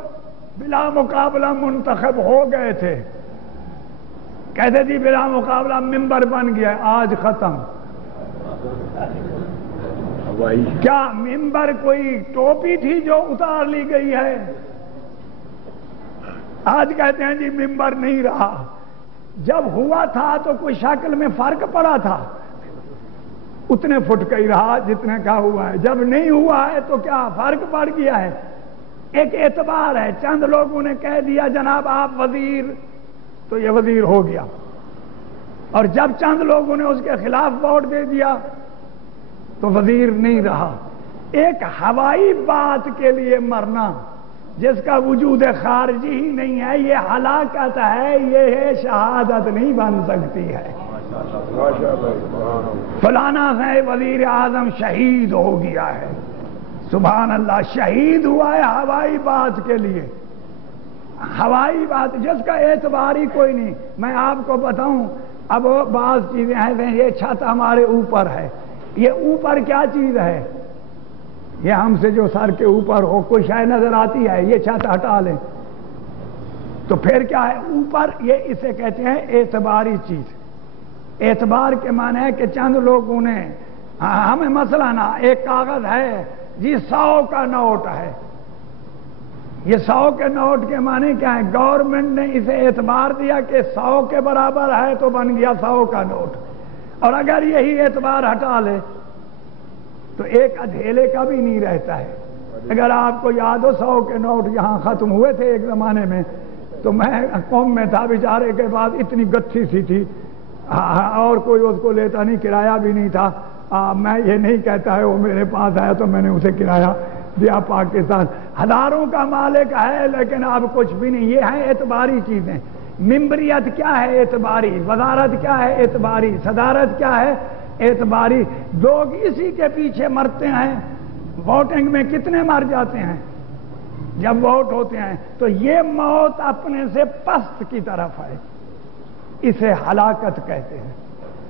بلا مقابلہ منتخب ہو گئے تھے، کہتے تھی بلا مقابلہ ممبر بن گیا، آج ختم۔ کیا ممبر کوئی ٹوپی تھی جو اتار لی گئی ہے؟ آج کہتے ہیں جی ممبر نہیں رہا۔ جب ہوا تھا تو کوئی شکل میں فرق پڑا تھا؟ اتنے فٹ کا ہی رہا جتنے کا ہوا ہے۔ جب نہیں ہوا ہے تو کیا فرق پڑ گیا ہے؟ ایک اعتبار ہے، چند لوگوں نے کہہ دیا جناب آپ وزیر، تو یہ وزیر ہو گیا، اور جب چند لوگوں نے اس کے خلاف ووٹ دے دیا تو وزیر نہیں رہا۔ ایک ہوائی بات کے لیے مرنا جس کا وجود خارجی ہی نہیں ہے، یہ ہلاکت ہے، یہ شہادت نہیں بن سکتی ہے۔ فلانا ہے وزیر اعظم شہید ہو گیا ہے، سبحان اللہ، شہید ہوا ہے ہوائی بات کے لیے۔ ہوائی بات جس کا اعتبار ہی کوئی نہیں۔ میں آپ کو بتاؤں، اب بعض چیزیں ہیں، یہ چھت ہمارے اوپر ہے، یہ اوپر کیا چیز ہے؟ یہ ہم سے جو سر کے اوپر ہو کوئی شے نظر آتی ہے، یہ چھت ہٹا لیں تو پھر کیا ہے اوپر؟ یہ اسے کہتے ہیں اعتباری چیز۔ اعتبار کے معنی ہے کہ چند لوگوں نے ہمیں مثلا نا ایک کاغذ ہے جی 100 کا نوٹ ہے، یہ 100 کے نوٹ کے معنی کیا ہے؟ گورنمنٹ نے اسے اعتبار دیا کہ 100 کے برابر ہے تو بن گیا 100 کا نوٹ، اور اگر یہی اعتبار ہٹا لے تو ایک ادھیلے کا بھی نہیں رہتا ہے۔ اگر آپ کو یاد ہو 100 کے نوٹ یہاں ختم ہوئے تھے ایک زمانے میں، تو میں قوم میں تھا، بیچارے کے بعد اتنی گتھی سی تھی اور کوئی اس کو لیتا نہیں، کرایہ بھی نہیں تھا۔ میں یہ نہیں کہتا ہے وہ میرے پاس آیا تو میں نے اسے کرایہ دیا، پاکستان ہزاروں کا مالک ہے لیکن اب کچھ بھی نہیں۔ یہ ہیں اعتباری چیزیں۔ ممبریت کیا ہے؟ اعتباری۔ وزارت کیا ہے؟ اعتباری۔ صدارت کیا ہے؟ اعتباری۔ لوگ اسی کے پیچھے مرتے ہیں۔ ووٹنگ میں کتنے مر جاتے ہیں جب ووٹ ہوتے ہیں؟ تو یہ موت اپنے سے پست کی طرف ہے، اسے ہلاکت کہتے ہیں۔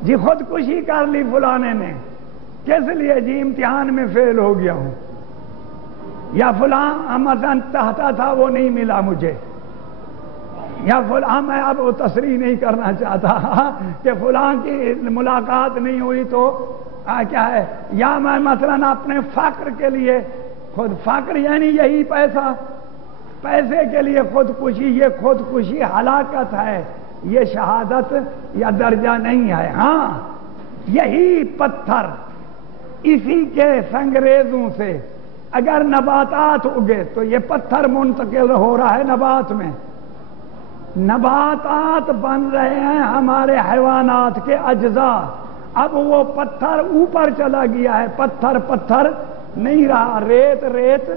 جی خودکشی کر لی فلانے نے، کس لیے؟ جی امتحان میں فیل ہو گیا ہوں، یا فلاں مثلا چاہتا تھا وہ نہیں ملا مجھے، یا فلاں میں اب وہ تصریح نہیں کرنا چاہتا کہ فلاں کی ملاقات نہیں ہوئی تو کیا ہے، یا میں مثلا اپنے فقر کے لیے خود، فقر یعنی یہی پیسہ، پیسے کے لیے خودکشی، یہ خودکشی ہلاکت ہے، یہ شہادت یا درجہ نہیں ہے۔ ہاں یہی پتھر، اسی کے سنگریزوں سے اگر نباتات اگے تو یہ پتھر منتقل ہو رہا ہے نبات میں، نباتات بن رہے ہیں ہمارے حیوانات کے اجزاء۔ اب وہ پتھر اوپر چلا گیا ہے، پتھر پتھر نہیں رہا، ریت ریت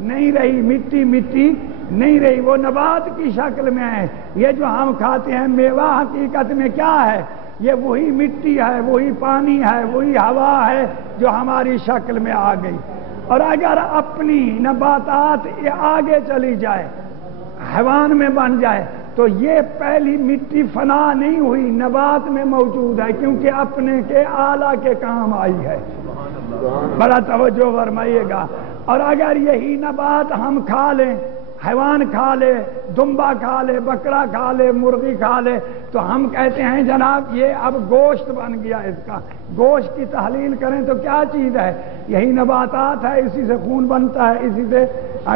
نہیں رہی، مٹی مٹی نہیں رہی، وہ نبات کی شکل میں ہے۔ یہ جو ہم کھاتے ہیں میوہ حقیقت میں کیا ہے؟ یہ وہی مٹی ہے، وہی پانی ہے، وہی ہوا ہے جو ہماری شکل میں آ گئی۔ اور اگر اپنی نباتات آگے چلی جائے، حیوان میں بن جائے، تو یہ پہلی مٹی فنا نہیں ہوئی، نبات میں موجود ہے، کیونکہ اپنے کے اعلیٰ کے کام آئی ہے۔ بڑا توجہ فرمائیے گا۔ اور اگر یہی نبات ہم کھا لیں، حیوان کھا لے، دمبا کھا لے، بکرا کھا لے، مرغی کھا لے، تو ہم کہتے ہیں جناب یہ اب گوشت بن گیا اس کا۔ گوشت کی تحلیل کریں تو کیا چیز ہے؟ یہی نباتات ہے، اسی سے خون بنتا ہے، اسی سے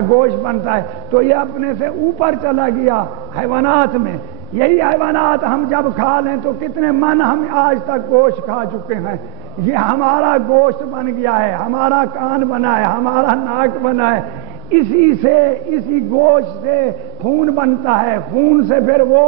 گوشت بنتا ہے، تو یہ اپنے سے اوپر چلا گیا حیوانات میں۔ یہی حیوانات ہم جب کھا لیں تو کتنے من ہم آج تک گوشت کھا چکے ہیں، یہ ہمارا گوشت بن گیا ہے، ہمارا کان بنا ہے، ہمارا ناک بنا ہے، اسی گوشت سے خون بنتا ہے، خون سے پھر وہ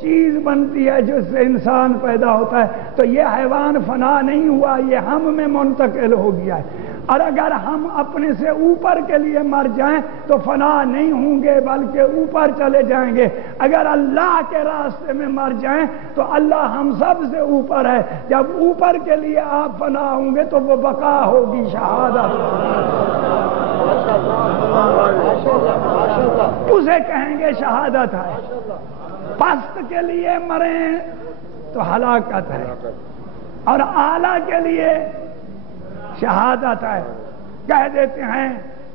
چیز بنتی ہے جس سے انسان پیدا ہوتا ہے۔ تو یہ حیوان فنا نہیں ہوا، یہ ہم میں منتقل ہو گیا ہے۔ اور اگر ہم اپنے سے اوپر کے لیے مر جائیں تو فنا نہیں ہوں گے بلکہ اوپر چلے جائیں گے۔ اگر اللہ کے راستے میں مر جائیں تو اللہ ہم سب سے اوپر ہے، جب اوپر کے لیے آپ فنا ہوں گے تو وہ بقا ہوگی، شہادت، اسے کہیں گے شہادت ہے۔ پست کے لیے مریں تو ہلاکت ہے، اور اعلیٰ کے لیے شہادت ہے۔ کہہ دیتے ہیں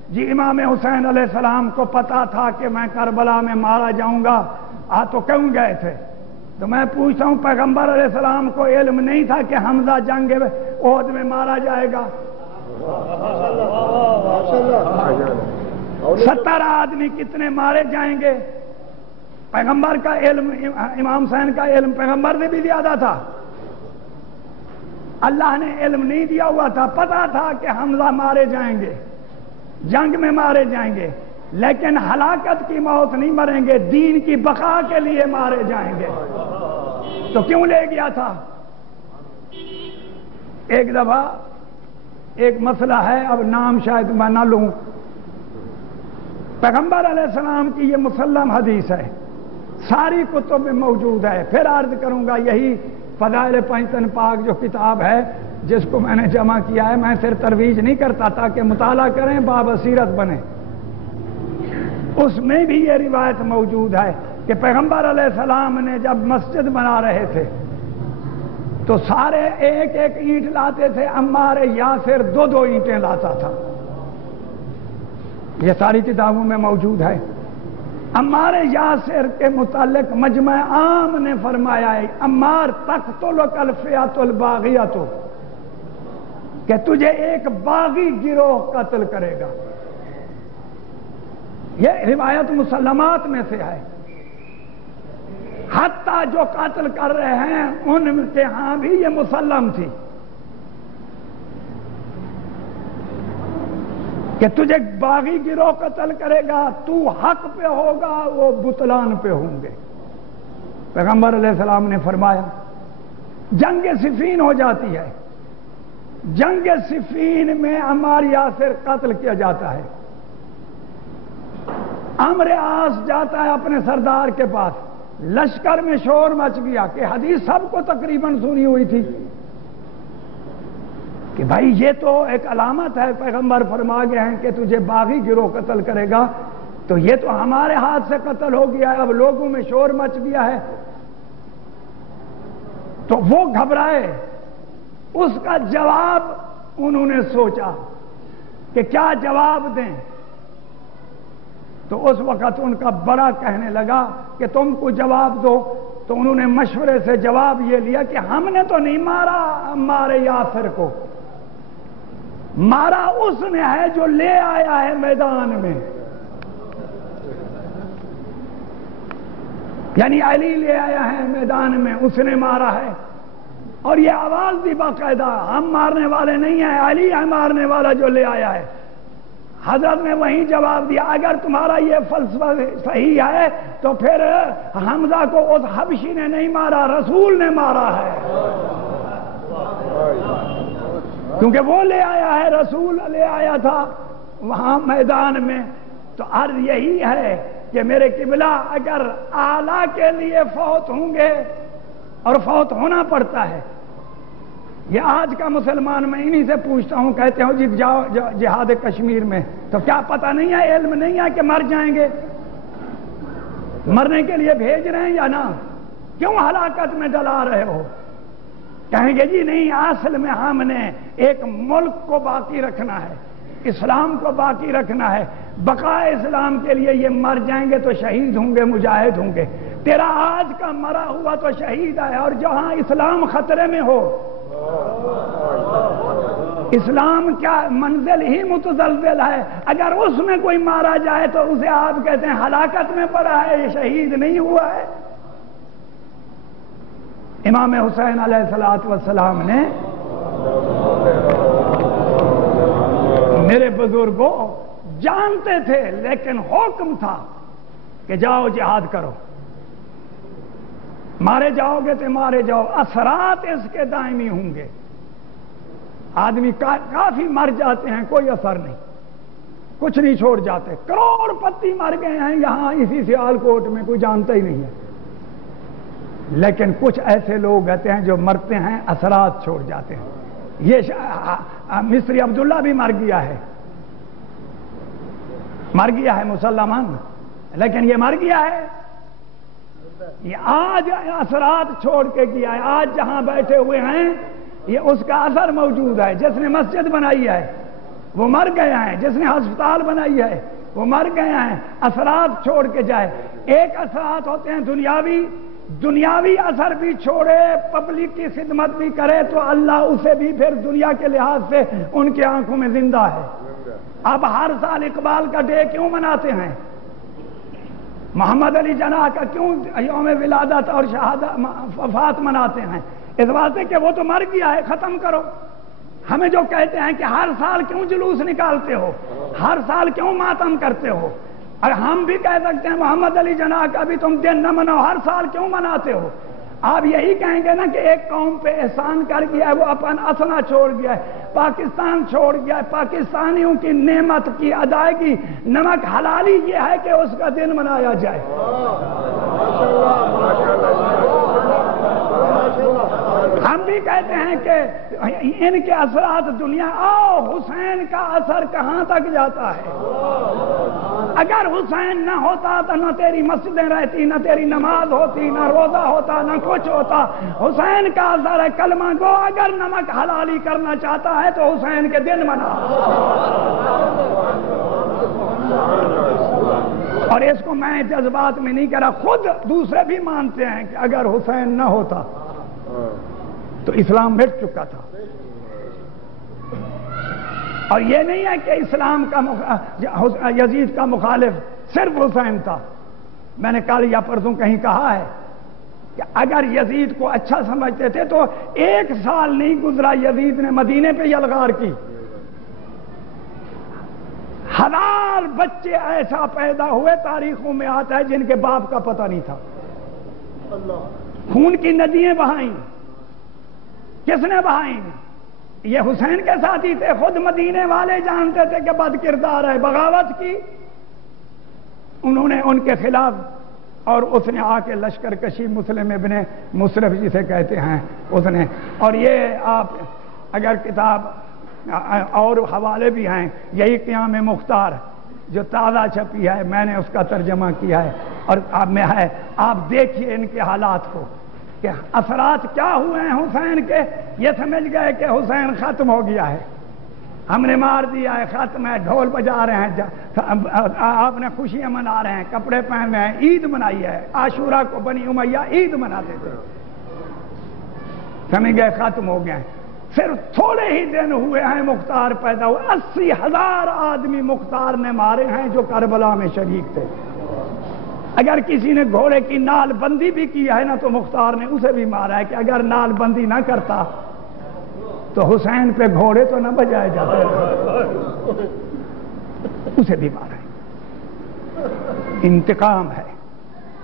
جی امام حسین علیہ السلام کو پتا تھا کہ میں کربلا میں مارا جاؤں گا، تو کیوں گئے تھے؟ تو میں پوچھتا ہوں پیغمبر علیہ السلام کو علم نہیں تھا کہ حمزہ جنگ احد میں مارا جائے گا؟ 70 آدمی کتنے مارے جائیں گے؟ پیغمبر کا علم، امام حسین کا علم پیغمبر نے بھی زیادہ تھا، اللہ نے علم نہیں دیا ہوا تھا، پتا تھا کہ حمزہ مارے جائیں گے، جنگ میں مارے جائیں گے، لیکن ہلاکت کی موت نہیں مریں گے، دین کی بقا کے لیے مارے جائیں گے۔ تو کیوں لے گیا تھا؟ ایک دفعہ ایک مسئلہ ہے، اب نام شاید میں نہ لوں، پیغمبر علیہ السلام کی یہ مسلم حدیث ہے، ساری کتب میں موجود ہے، پھر عرض کروں گا، یہی فضائل پنجتن پاک جو کتاب ہے جس کو میں نے جمع کیا ہے، میں صرف ترویج نہیں کرتا تاکہ مطالعہ کریں، بابصیرت بنے، اس میں بھی یہ روایت موجود ہے کہ پیغمبر علیہ السلام نے جب مسجد بنا رہے تھے تو سارے ایک ایک اینٹ لاتے تھے، عمار یاسر 2 اینٹیں لاتا تھا، یہ ساری کتابوں میں موجود ہے۔ عمار یاسر کے متعلق مجمع عام نے فرمایا ہے عمار تقتلک الفئۃ الباغیۃ، کہ تجھے ایک باغی گروہ قتل کرے گا، یہ روایت مسلمات میں سے ہے، حتیٰ جو قتل کر رہے ہیں ان کے ہاں بھی یہ مسلم تھی کہ تجھے باغی گروہ قتل کرے گا، تو حق پہ ہوگا، وہ بطلان پہ ہوں گے۔ پیغمبر علیہ السلام نے فرمایا جنگ صفین ہو جاتی ہے، جنگ صفین میں عمار یاسر قتل کیا جاتا ہے، عمرو عاص جاتا ہے اپنے سردار کے پاس، لشکر میں شور مچ گیا کہ حدیث سب کو تقریباً سنی ہوئی تھی کہ بھائی یہ تو ایک علامت ہے، پیغمبر فرما گئے ہیں کہ تجھے باغی گروہ قتل کرے گا، تو یہ تو ہمارے ہاتھ سے قتل ہو گیا ہے، اب لوگوں میں شور مچ گیا ہے۔ تو وہ گھبرائے، اس کا جواب انہوں نے سوچا کہ کیا جواب دیں، تو اس وقت ان کا بڑا کہنے لگا کہ تم کو جواب دو، تو انہوں نے مشورے سے جواب یہ لیا کہ ہم نے تو نہیں مارا عمار یاسر کو، مارا اس نے ہے جو لے آیا ہے میدان میں، یعنی علی لے آیا ہے میدان میں، اس نے مارا ہے، اور یہ آواز دی باقاعدہ، ہم مارنے والے نہیں ہیں، علی ہے مارنے والا جو لے آیا ہے۔ حضرت نے وہیں جواب دیا اگر تمہارا یہ فلسفہ صحیح ہے تو پھر حمزہ کو اس حبشی نے نہیں مارا، رسول نے مارا ہے، کیونکہ وہ لے آیا ہے، رسول لے آیا تھا وہاں میدان میں۔ تو عرض یہی ہے کہ میرے قبلہ اگر اعلیٰ کے لیے فوت ہوں گے، اور فوت ہونا پڑتا ہے، یہ آج کا مسلمان میں انہی سے پوچھتا ہوں، کہتے ہو جی جاؤ جہاد کشمیر میں، تو کیا پتہ نہیں ہے، علم نہیں ہے کہ مر جائیں گے، مرنے کے لیے بھیج رہے ہیں یا نہ، کیوں ہلاکت میں ڈلا رہے ہو؟ کہیں گے جی نہیں، اصل میں ہم نے ایک ملک کو باقی رکھنا ہے، اسلام کو باقی رکھنا ہے، بقائے اسلام کے لیے یہ مر جائیں گے تو شہید ہوں گے، مجاہد ہوں گے۔ تیرا آج کا مرا ہوا تو شہید ہے، اور جہاں اسلام خطرے میں ہو اسلام کیا منزل ہی متزلزل ہے، اگر اس میں کوئی مارا جائے تو اسے آپ کہتے ہیں ہلاکت میں پڑا ہے، یہ شہید نہیں ہوا ہے۔ امام حسین علیہ السلام نے میرے بزرگوں جانتے تھے، لیکن حکم تھا کہ جاؤ جہاد کرو، مارے جاؤ گے تو مارے جاؤ، اثرات اس کے دائمی ہوں گے۔ آدمی کافی مر جاتے ہیں، کوئی اثر نہیں، کچھ نہیں چھوڑ جاتے، کروڑ پتی مر گئے ہیں یہاں اسی سیالکوٹ میں، کوئی جانتا ہی نہیں ہے۔ لیکن کچھ ایسے لوگ ہوتے ہیں جو مرتے ہیں، اثرات چھوڑ جاتے ہیں۔ یہ مصری عبداللہ بھی مر گیا ہے، مسلمان، لیکن یہ مر گیا ہے، یہ آج اثرات چھوڑ کے گیا ہے۔ آج جہاں بیٹھے ہوئے ہیں یہ اس کا اثر موجود ہے۔ جس نے مسجد بنائی ہے وہ مر گیا ہے، جس نے ہسپتال بنائی ہے وہ مر گیا ہے، اثرات چھوڑ کے جائے۔ ایک اثرات ہوتے ہیں دنیاوی اثر بھی چھوڑے، پبلک کی خدمت بھی کرے تو اللہ اسے بھی پھر دنیا کے لحاظ سے ان کی آنکھوں میں زندہ ہے۔ اب ہر سال اقبال کا ڈے کیوں مناتے ہیں؟ محمد علی جناح کا کیوں یوم ولادت اور شہادت وفات مناتے ہیں؟ اس واسطے کہ وہ تو مر گیا ہے، ختم کرو۔ ہمیں جو کہتے ہیں کہ ہر سال کیوں جلوس نکالتے ہو، ہر سال کیوں ماتم کرتے ہو، اور ہم بھی کہہ سکتے ہیں محمد علی جناح کا بھی تم دن نہ مناؤ، ہر سال کیوں مناتے ہو؟ آپ یہی کہیں گے نا کہ ایک قوم پہ احسان کر گیا ہے، وہ اپن اثنا چھوڑ گیا ہے، پاکستان چھوڑ گیا ہے، پاکستانیوں کی نعمت کی ادائیگی، نمک حلالی یہ ہے کہ اس کا دن منایا جائے۔ ہم بھی کہتے ہیں کہ ان کے اثرات دنیا، حسین کا اثر کہاں تک جاتا ہے؟ اگر حسین نہ ہوتا تو نہ تیری مسجدیں رہتی، نہ تیری نماز ہوتی، نہ روزہ ہوتا، نہ کچھ ہوتا۔ حسین کا اثر ہے کلمہ گو، اگر نمک حلالی کرنا چاہتا ہے تو حسین کے دن منا۔ اور اس کو میں جذبات میں نہیں کہہ رہا، خود دوسرے بھی مانتے ہیں کہ اگر حسین نہ ہوتا تو اسلام مٹ چکا تھا۔ اور یہ نہیں ہے کہ اسلام کا یزید کا مخالف صرف حسین تھا۔ میں نے کل یا پرسوں کہیں کہا ہے کہ اگر یزید کو اچھا سمجھتے تھے تو 1 سال نہیں گزرا یزید نے مدینے پہ یلغار کی۔ 1000 بچے ایسا پیدا ہوئے تاریخوں میں آتا ہے جن کے باپ کا پتہ نہیں تھا۔ خون کی ندیاں بہائیں، کس نے بہائیں؟ یہ حسین کے ساتھی تھے، خود مدینے والے جانتے تھے کہ بد کردار ہے، بغاوت کی انہوں نے ان کے خلاف، اور اس نے آ کے لشکر کشی، مسلم ابن مصرف جسے کہتے ہیں اس نے، اور یہ آپ اگر کتاب اور حوالے بھی ہیں، یہی قیام مختار جو تازہ چھپی ہے، میں نے اس کا ترجمہ کیا ہے، اور اب میں ہے، آپ دیکھیے ان کے حالات کو کہ اثرات کیا ہوئے ہیں حسین کے۔ یہ سمجھ گئے کہ حسین ختم ہو گیا ہے، ہم نے مار دیا ہے، ختم ہے، ڈھول بجا رہے ہیں، آپ نے خوشیاں منا رہے ہیں، کپڑے پہنے ہیں، عید منائی ہے، عاشورہ کو بنی امیہ عید مناتے تھے، سمجھ گئے ختم ہو گئے۔ صرف تھوڑے ہی دن ہوئے ہیں مختار پیدا ہوئے، 80,000 آدمی مختار نے مارے ہیں جو کربلا میں شریک تھے۔ اگر کسی نے گھوڑے کی نال بندی بھی کی ہے نا تو مختار نے اسے بھی مارا ہے، کہ اگر نال بندی نہ کرتا تو حسین پہ گھوڑے تو نہ بجائے جاتے، اسے بھی مارا ہے۔ انتقام ہے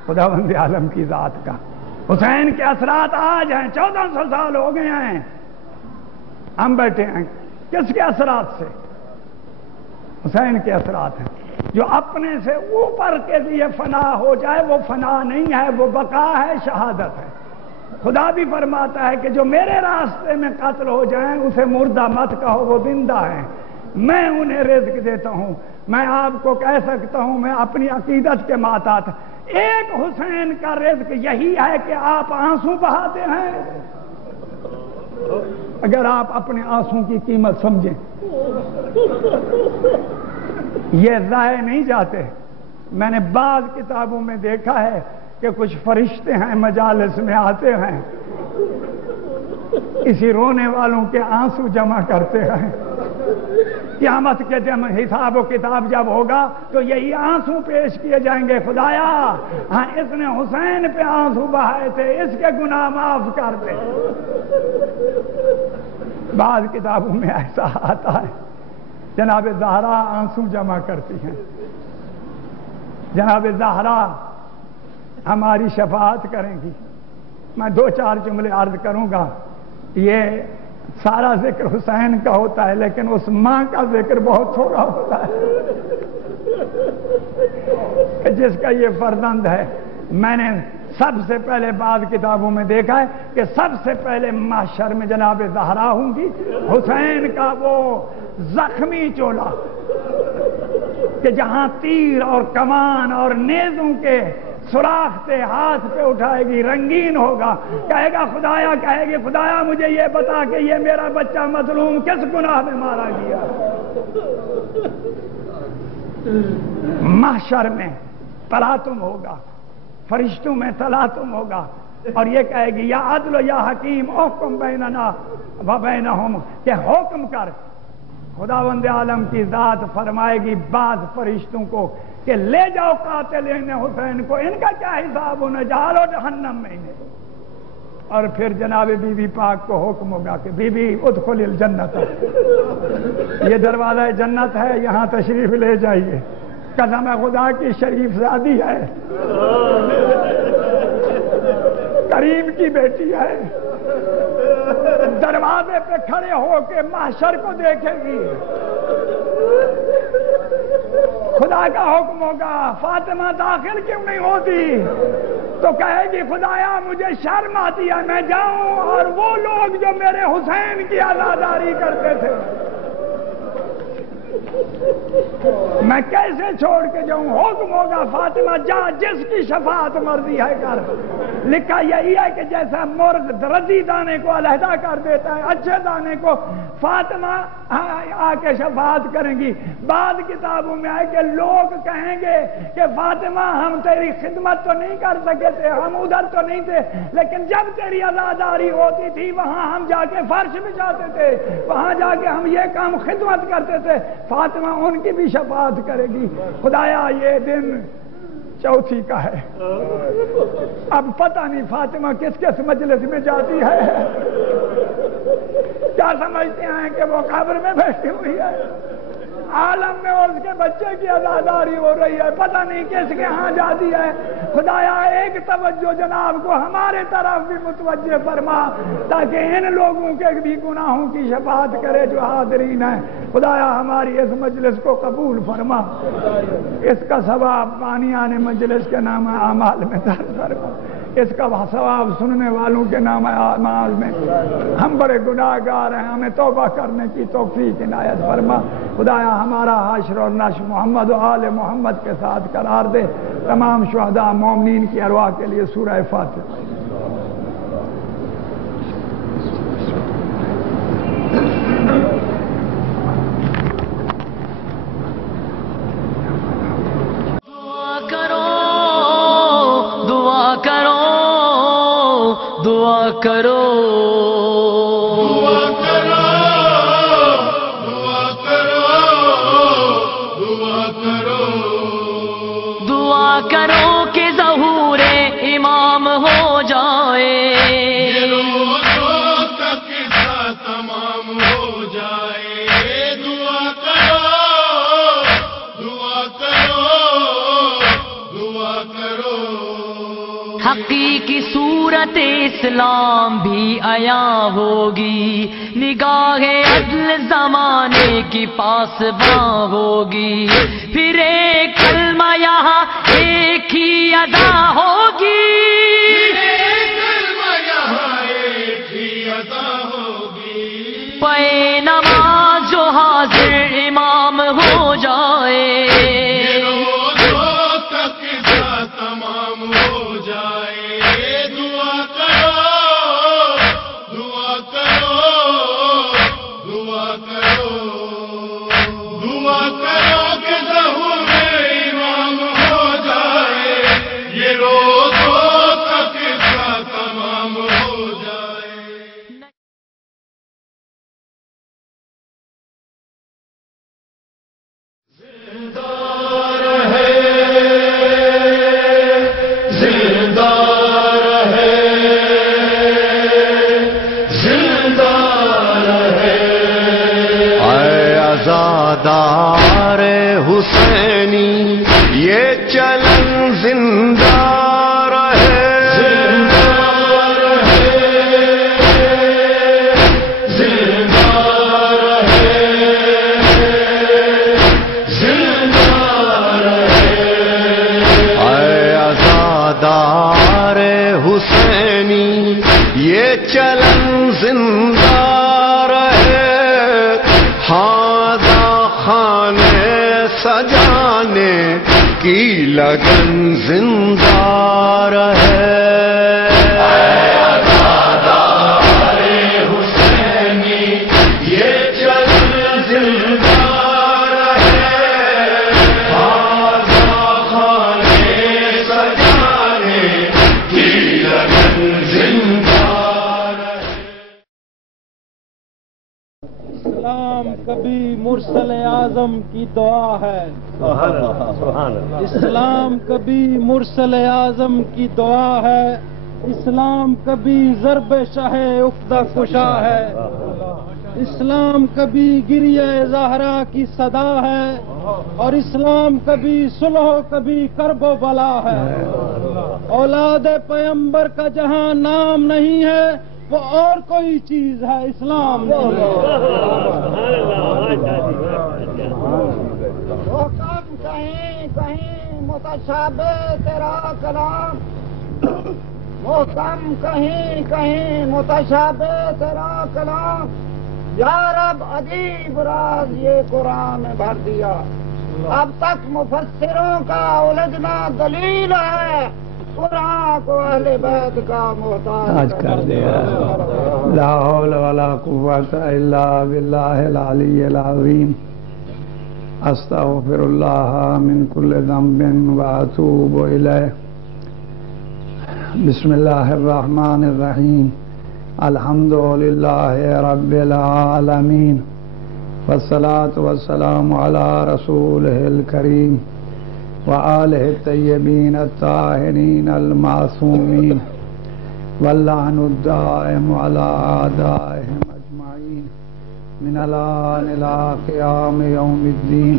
خداوند عالم کی ذات کا۔ حسین کے اثرات آج ہیں، 1400 سال ہو گئے ہیں، ہم بیٹھے ہیں، کس کے اثرات سے؟ حسین کے اثرات ہیں۔ جو اپنے سے اوپر کے لیے فنا ہو جائے وہ فنا نہیں ہے، وہ بقا ہے، شہادت ہے۔ خدا بھی فرماتا ہے کہ جو میرے راستے میں قتل ہو جائیں اسے مردہ مت کہو، وہ زندہ ہیں، میں انہیں رزق دیتا ہوں۔ میں آپ کو کہہ سکتا ہوں، میں اپنی عقیدت کے ماتحت، ایک حسین کا رزق یہی ہے کہ آپ آنسو بہاتے ہیں۔ اگر آپ اپنے آنسو کی قیمت سمجھیں، یہ ضائع نہیں جاتے۔ میں نے بعض کتابوں میں دیکھا ہے کہ کچھ فرشتے ہیں مجالس میں آتے ہیں، اسی رونے والوں کے آنسو جمع کرتے ہیں. قیامت کے دن حساب و کتاب جب ہوگا تو یہی آنسو پیش کیے جائیں گے. خدایا ہاں اس نے حسین پہ آنسو بہائے تھے, اس کے گناہ معاف کر دے. بعض کتابوں میں ایسا آتا ہے جناب زہرا آنسو جمع کرتی ہیں. جناب زہرا ہماری شفاعت کریں گی. میں 2-4 جملے عرض کروں گا. یہ سارا ذکر حسین کا ہوتا ہے لیکن اس ماں کا ذکر بہت تھوڑا ہوتا ہے جس کا یہ فرزند ہے. میں نے سب سے پہلے بعض کتابوں میں دیکھا ہے کہ سب سے پہلے محشر میں جناب زہرا ہوں گی. حسین کا وہ زخمی چولا کہ جہاں تیر اور کمان اور نیزوں کے سوراخ سے ہاتھ پہ اٹھائے گی, رنگین ہوگا. کہے گا خدایا, کہے گی خدایا مجھے یہ بتا کہ یہ میرا بچہ مظلوم کس گناہ میں مارا گیا. محشر میں تلاطم ہوگا, فرشتوں میں تلاطم ہوگا, اور یہ کہے گی یا عدل یا حکیم احکم بیننا و بینہم, کہ حکم کر. خداوند عالم کی ذات فرمائے گی بعض فرشتوں کو کہ لے جاؤ قاتلین حسین کو, ان کا کیا حساب ہونا, ڈالو جہنم میں انہیں. اور پھر جناب بی بی پاک کو حکم ہوگا کہ بی بی ادخل الجنت, یہ دروازہ جنت ہے, یہاں تشریف لے جائیے. قسم خدا کی شریف زادی ہے, کریم کی بیٹی ہے. دروازے پہ کھڑے ہو کے محشر کو دیکھے گی. خدا کا حکم ہوگا فاطمہ داخل کیوں نہیں ہوتی, تو کہے گی خدایا مجھے شرم آتی ہے, میں جاؤں اور وہ لوگ جو میرے حسین کی عزاداری کرتے تھے میں کیسے چھوڑ کے جاؤں. حکم ہوگا فاطمہ جا, جس کی شفاعت مرضی ہے کر. لکھا یہی ہے کہ جیسا مرغ رضی دانے کو علیحدہ کر دیتا ہے اچھے دانے کو, فاطمہ آ کے شفاعت کریں گی. بعض کتابوں میں ہے کہ لوگ کہیں گے کہ فاطمہ ہم تیری خدمت تو نہیں کر سکے تھے, ہم ادھر تو نہیں تھے, لیکن جب تیری عزاداری ہوتی تھی وہاں ہم جا کے فرش بچھاتے تھے, وہاں جا کے ہم یہ کام خدمت کرتے تھے. فاطمہ ان کی بھی شفاعت کرے گی. خدایا یہ دن چوتھی کا ہے, اب پتہ نہیں فاطمہ کس کس مجلس میں جاتی ہے. کیا سمجھتے ہیں کہ وہ قبر میں بیٹھی ہوئی ہے, عالم میں اس کے بچے کی عزاداری ہو رہی ہے, پتہ نہیں کس کے ہاں جاتی ہے. خدایا ایک توجہ جناب کو ہمارے طرف بھی متوجہ فرما تاکہ ان لوگوں کے بھی گناہوں کی شفاعت کرے جو حاضرین ہیں. خدایا ہماری اس مجلس کو قبول فرما, اس کا ثواب پانی آنے مجلس کے نام اعمال میں درج فرما, اس کا ثواب سننے والوں کے نام اعمال میں. ہم بڑے گناہ گار ہیں, ہمیں توبہ کرنے کی توفیق عنایت فرما. خدایا ہمارا حشر اور نشر محمد و آل محمد کے ساتھ قرار دے. تمام شہداء مومنین کی ارواح کے لیے سورہ فاتحہ. دعا کرو, دعا کرو, دعا کرو, دعا کرو, دعا کرو کہ ظہور امام ہو جائے, یہ روزوں کا قصہ تمام ہو جائے. دعا کرو, دعا کرو, دعا کرو. حقیقی صورت اسلام بھی عیاں ہوگی, نگاہ عدل زمانے کی پاسباں ہوگی. پھر ایک کلمہ یہاں ایک ہی ادا ہوگی, کلمہ یہاں ایک ہی ادا ہوگی. پے نماز جو حاضر امام ہو جائے, تمام ہو جائے. دعا کرو, دعا کرو, دعا کرو, دعا کرو کہ ظہور امام ہو جائے. یہ روزوں کا قصہ تمام ہو جائے. عزادار حسینی یہ چلن زندہ رہے، عزادار حسینی یہ چلن زندہ رہے، ہاذا خانے سجانے کی لگن زندہ رہے۔ اسلام کبھی مرسل اعظم کی دعا ہے، اسلام کبھی مرسل اعظم کی دعا ہے، اسلام کبھی ضرب شاہ عقدہ کشا ہے، اسلام کبھی گریہ زہرا کی صدا ہے، اور اسلام کبھی صلح کبھی کرب و بلا ہے۔ اولاد پیغمبر کا جہاں نام نہیں ہے وہ اور کوئی چیز ہے، اسلام نہیں ہے۔ محکم کہیں کہیں متشابہ تیرا کلام، محکم کہیں کہیں متشابہ تیرا کلام، یا رب عجیب راز یہ قرآن میں بھر دیا، اب تک مفسروں کا الجھنا دلیل ہے، قرآن کو اہل بیت کا محتاج کر دیا۔ لا حول ولا قوت الا باللہ العلی العظیم۔ استغفر اللہ من کل ذنب واتوب الیہ۔ بسم اللہ الرحمن الرحیم۔ الحمد للہ رب العالمین، والصلاة والسلام علی رسولہ الکریم وآلہ الطیبین الطاہرین المعصومین، واللعن الدائم علی اعدائہم اجمعین من الآن إلى قیام یوم الدین۔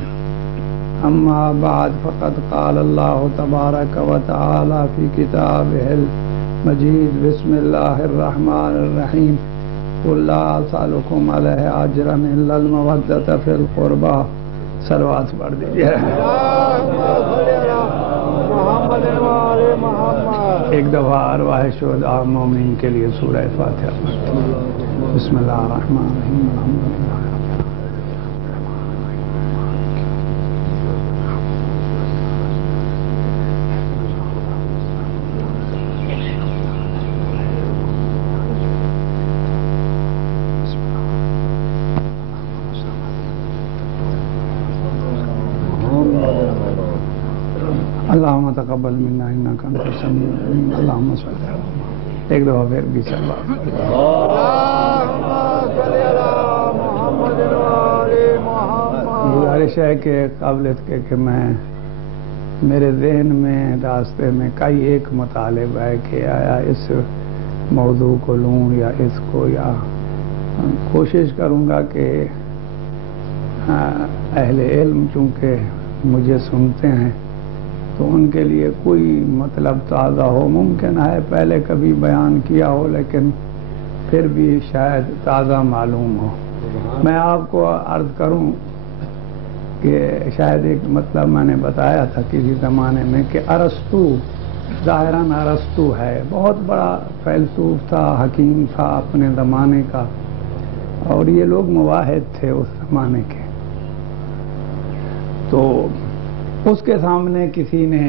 اما بعد فقد قال اللہ تبارک وتعالی فی کتابہ المجید۔ بسم اللہ الرحمن الرحیم۔ قل لا اسألکم علیہ اجرا الا المودۃ فی القربى۔ صلوات پڑھ دیجیے۔ ایک دفعہ ارواح شہداء مومنین کے لیے سورہ فاتحہ پڑھ۔ بسم اللہ الرحمن الرحیم۔ الحمدللہ اللہم تقبل منا انک انت السمیع العلیم۔ اللہم صل علی محمد۔ ایک دفعہ پھر بھی چل رہا۔ گزارش ہے کہ قابلیت کہ میں میرے ذہن میں راستے میں کئی ایک مطالب ہے کہ آیا اس موضوع کو لوں یا اس کو، یا کوشش کروں گا کہ اہل علم چونکہ مجھے سنتے ہیں تو ان کے لیے کوئی مطلب تازہ ہو، ممکن ہے پہلے کبھی بیان کیا ہو لیکن پھر بھی شاید تازہ معلوم ہو۔ میں آپ کو عرض کروں کہ شاید ایک مطلب میں نے بتایا تھا کسی زمانے میں کہ ارسطو، ظاہراً ارسطو ہے، بہت بڑا فیلسوف تھا، حکیم تھا اپنے زمانے کا، اور یہ لوگ مواحد تھے اس زمانے کے۔ تو اس کے سامنے کسی نے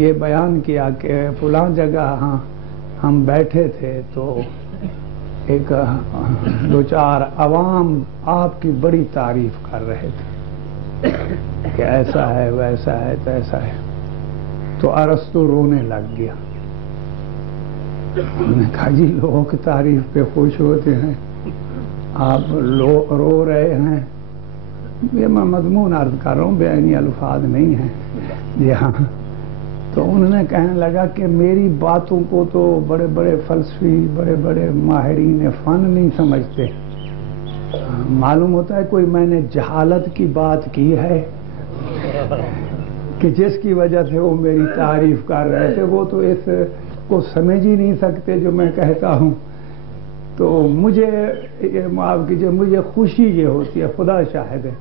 یہ بیان کیا کہ فلاں جگہ ہم بیٹھے تھے تو ایک دو چار عوام آپ کی بڑی تعریف کر رہے تھے کہ ایسا ہے ویسا ہے تیسا ہے، تو ارسطو رونے لگ گیا۔ انہوں نے کہا جی لوگوں کی تعریف پہ خوش ہوتے ہیں، آپ رو رہے ہیں۔ یہ میں مضمون عرض کر رہا ہوں، بیانی الفاظ نہیں ہیں جی ہاں۔ تو انہوں نے کہنے لگا کہ میری باتوں کو تو بڑے بڑے فلسفی، بڑے بڑے ماہرین فن نہیں سمجھتے، معلوم ہوتا ہے کوئی میں نے جہالت کی بات کی ہے کہ جس کی وجہ سے وہ میری تعریف کر رہے تھے، وہ تو اس کو سمجھ ہی نہیں سکتے جو میں کہتا ہوں. تو مجھے معاف کیجیے، مجھے خوشی یہ ہوتی ہے، خدا شاہد ہے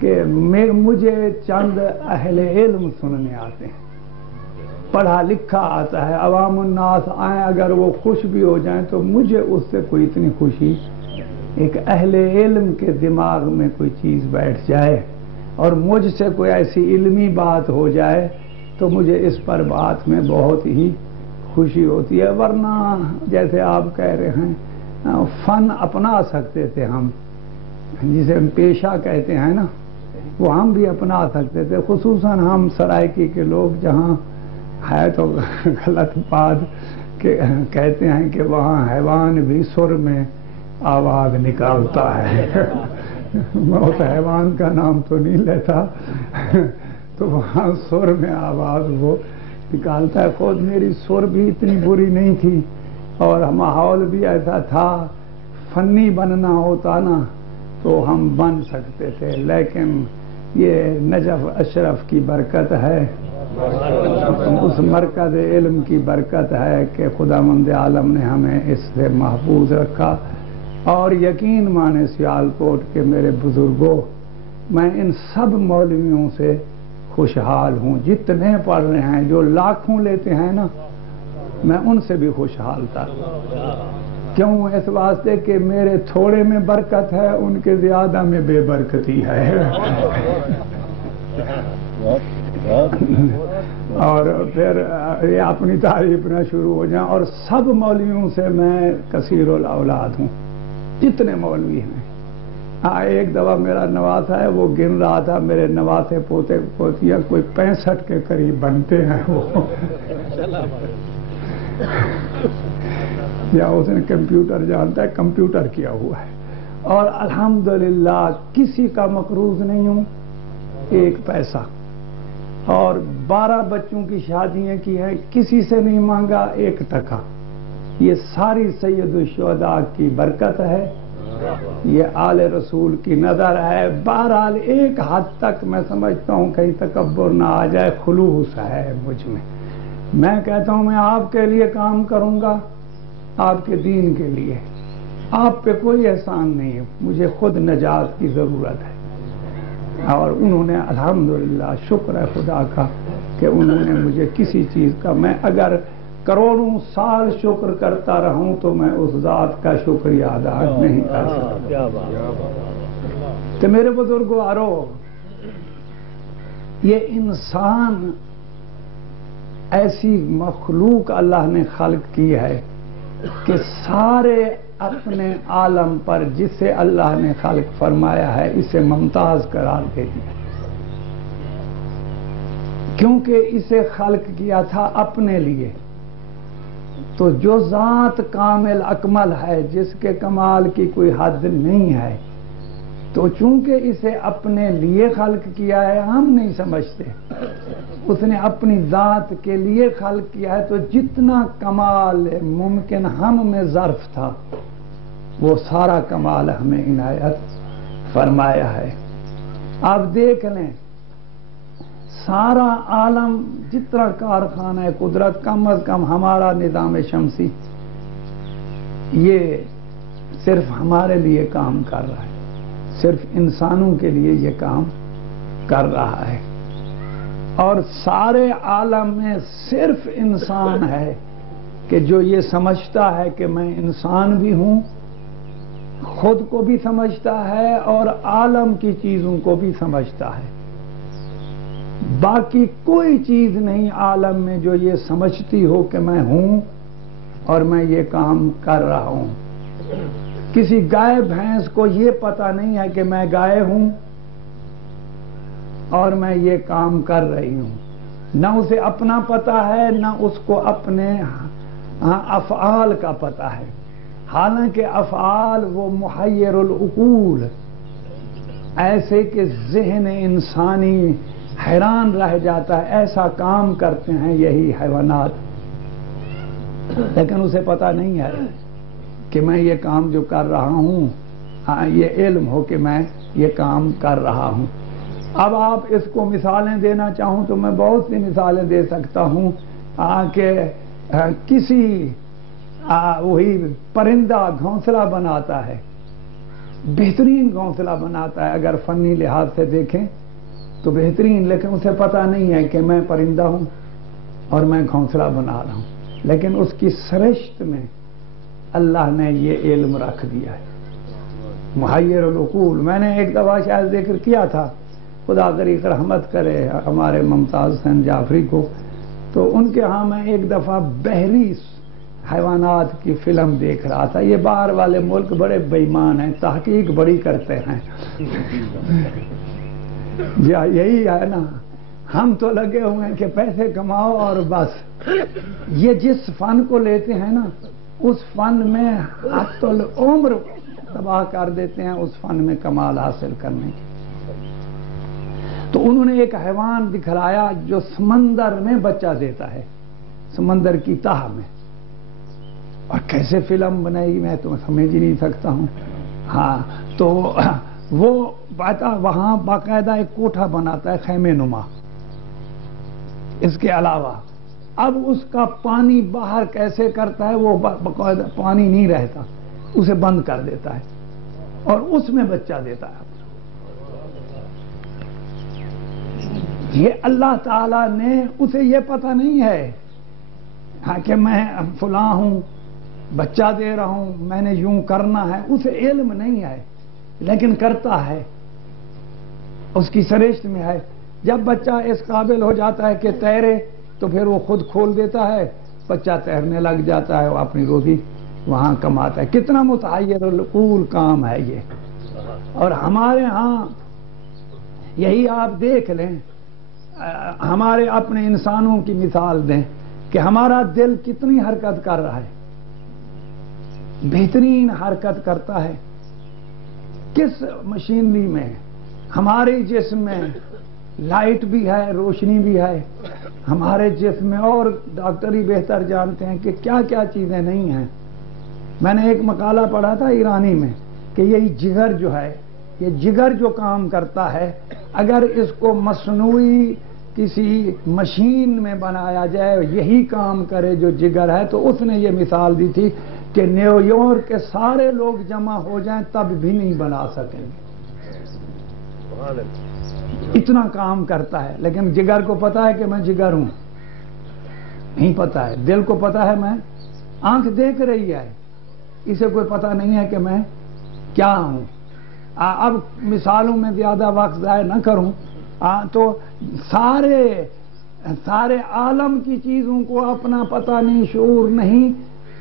کہ مجھے چند اہل علم سننے آتے ہیں، پڑھا لکھا آتا ہے، عوام الناس آئیں اگر وہ خوش بھی ہو جائیں تو مجھے اس سے کوئی اتنی خوشی، ایک اہل علم کے دماغ میں کوئی چیز بیٹھ جائے اور مجھ سے کوئی ایسی علمی بات ہو جائے تو مجھے اس پر بات میں بہت ہی خوشی ہوتی ہے. ورنہ جیسے آپ کہہ رہے ہیں فن اپنا سکتے تھے ہم، جسے ہم پیشہ کہتے ہیں نا، وہ ہم بھی اپنا سکتے تھے، خصوصاً ہم سرائکی کے لوگ، جہاں ہے تو غلط بات کہ کہتے ہیں کہ وہاں حیوان بھی سر میں آواز نکالتا ہے. میں اس حیوان کا نام تو نہیں لیتا، تو وہاں سر میں آواز وہ نکالتا ہے. خود میری سر بھی اتنی بری نہیں تھی اور ماحول بھی ایسا تھا، فنی بننا ہوتا نا تو ہم بن سکتے تھے، لیکن یہ نجف اشرف کی برکت ہے، اس مرکز علم کی برکت ہے کہ خداوند عالم نے ہمیں اس سے محفوظ رکھا. اور یقین مانے سیالکوٹ کے میرے بزرگوں، میں ان سب مولویوں سے خوشحال ہوں، جتنے پڑھ رہے ہیں، جو لاکھوں لیتے ہیں نا، میں ان سے بھی خوشحال تھا. کیوں؟ اس واسطے کہ میرے تھوڑے میں برکت ہے، ان کے زیادہ میں بے برکتی ہے. اور پھر یہ اپنی تعریف نہ شروع ہو جائیں. اور سب مولویوں سے میں کثیر الاولاد ہوں، جتنے مولوی ہیں. ہاں ایک دفعہ میرا نواسا ہے، وہ گن رہا تھا، میرے نواسے پوتے پوتیاں کوئی 65 کے قریب بنتے ہیں وہ. یا اس نے کمپیوٹر جانتا ہے، کمپیوٹر کیا ہوا ہے. اور الحمدللہ کسی کا مقروض نہیں ہوں، ایک پیسہ. اور 12 بچوں کی شادیاں کی ہیں، کسی سے نہیں مانگا ایک ٹکا. یہ ساری سید الشہداء کی برکت ہے، یہ آل رسول کی نظر ہے. بہرحال ایک حد تک میں سمجھتا ہوں کہیں تکبر نہ آ جائے، خلوص ہے مجھ میں. میں کہتا ہوں میں آپ کے لیے کام کروں گا، آپ کے دین کے لیے. آپ پہ کوئی احسان نہیں ہے، مجھے خود نجات کی ضرورت ہے. اور انہوں نے الحمدللہ شکر ہے خدا کا کہ انہوں نے مجھے کسی چیز کا، میں اگر کروڑوں سال شکر کرتا رہوں تو میں اس ذات کا شکریہ ادا نہیں کر سکتا. تو میرے بزرگوں آرو، یہ انسان ایسی مخلوق اللہ نے خلق کی ہے کہ سارے اپنے عالم پر جسے اللہ نے خلق فرمایا ہے اسے ممتاز قرار دے دیا، کیونکہ اسے خلق کیا تھا اپنے لیے. تو جو ذات کامل اکمل ہے، جس کے کمال کی کوئی حد نہیں ہے، تو چونکہ اسے اپنے لیے خلق کیا ہے، ہم نہیں سمجھتے، اس نے اپنی ذات کے لیے خلق کیا ہے، تو جتنا کمال ممکن ہم میں ظرف تھا وہ سارا کمال ہمیں عنایت فرمایا ہے. آپ دیکھ لیں سارا عالم جتنا کارخانہ ہے قدرت، کم از کم ہمارا نظام شمسی یہ صرف ہمارے لیے کام کر رہا ہے، صرف انسانوں کے لیے یہ کام کر رہا ہے. اور سارے عالم میں صرف انسان ہے کہ جو یہ سمجھتا ہے کہ میں انسان بھی ہوں، خود کو بھی سمجھتا ہے اور عالم کی چیزوں کو بھی سمجھتا ہے. باقی کوئی چیز نہیں عالم میں جو یہ سمجھتی ہو کہ میں ہوں اور میں یہ کام کر رہا ہوں. کسی گائے بھینس کو یہ پتہ نہیں ہے کہ میں گائے ہوں اور میں یہ کام کر رہی ہوں. نہ اسے اپنا پتہ ہے، نہ اس کو اپنے افعال کا پتہ ہے. حالانکہ افعال وہ محیر العقول، ایسے کہ ذہن انسانی حیران رہ جاتا ہے، ایسا کام کرتے ہیں یہی حیوانات. لیکن اسے پتہ نہیں ہے کہ میں یہ کام جو کر رہا ہوں ہاں یہ علم ہو کہ میں یہ کام کر رہا ہوں. اب آپ اس کو مثالیں دینا چاہوں تو میں بہت سی مثالیں دے سکتا ہوں کہ کسی وہی پرندہ گھونسلہ بناتا ہے، بہترین گھونسلہ بناتا ہے، اگر فنی لحاظ سے دیکھیں تو بہترین، لیکن اسے پتہ نہیں ہے کہ میں پرندہ ہوں اور میں گھونسلہ بنا رہا ہوں، لیکن اس کی سرشت میں اللہ نے یہ علم رکھ دیا ہے. محیر العقول، میں نے ایک دفعہ شاید ذکر کیا تھا، خدا طریق رحمت کرے ہمارے ممتاز حسین جعفری کو، تو ان کے ہاں میں ایک دفعہ بحری حیوانات کی فلم دیکھ رہا تھا. یہ باہر والے ملک بڑے بے ایمان ہیں، تحقیق بڑی کرتے ہیں. یہی ہے نا، ہم تو لگے ہوئے ہیں کہ پیسے کماؤ اور بس. یہ جس فن کو لیتے ہیں نا، اس فن میں حتی العمر تباہ کر دیتے ہیں اس فن میں کمال حاصل کرنے کی. تو انہوں نے ایک حیوان دکھلایا جو سمندر میں بچہ دیتا ہے، سمندر کی تہ میں. اور کیسے فلم بنائی میں تو سمجھ ہی نہیں سکتا ہوں. ہاں تو وہ وہاں باقاعدہ ایک کوٹھا بناتا ہے خیمے نما. اس کے علاوہ اب اس کا پانی باہر کیسے کرتا ہے، وہ باقاعدہ پانی نہیں رہتا، اسے بند کر دیتا ہے اور اس میں بچہ دیتا ہے. یہ اللہ تعالیٰ نے، اسے یہ پتہ نہیں ہے ہاں کہ میں فلاں ہوں، بچہ دے رہا ہوں، میں نے یوں کرنا ہے، اسے علم نہیں ہے لیکن کرتا ہے، اس کی سرشت میں ہے. جب بچہ اس قابل ہو جاتا ہے کہ تیرے تو پھر وہ خود کھول دیتا ہے، بچہ تیرنے لگ جاتا ہے، وہ اپنی روزی وہاں کماتا ہے. کتنا متحیر العقول کام ہے یہ. اور ہمارے ہاں یہی آپ دیکھ لیں، ہمارے اپنے انسانوں کی مثال دیں کہ ہمارا دل کتنی حرکت کر رہا ہے، بہترین حرکت کرتا ہے. کس مشینری میں ہمارے جسم میں لائٹ بھی ہے، روشنی بھی ہے ہمارے جسم میں، اور ڈاکٹر ہی بہتر جانتے ہیں کہ کیا کیا چیزیں نہیں ہیں. میں نے ایک مقالہ پڑھا تھا ایرانی میں کہ یہی جگر جو ہے، یہ جگر جو کام کرتا ہے، اگر اس کو مصنوعی کسی مشین میں بنایا جائے یہی کام کرے جو جگر ہے، تو اس نے یہ مثال دی تھی کہ نیو یارک کے سارے لوگ جمع ہو جائیں تب بھی نہیں بنا سکیں گے. اتنا کام کرتا ہے. لیکن جگر کو پتا ہے کہ میں جگر ہوں؟ نہیں پتا ہے. دل کو پتا ہے، میں آنکھ دیکھ رہی ہے، اسے کوئی پتا نہیں ہے کہ میں کیا ہوں. اب مثالوں میں زیادہ وقت ضائع نہ کروں تو سارے عالم کی چیزوں کو اپنا پتہ نہیں، شعور نہیں.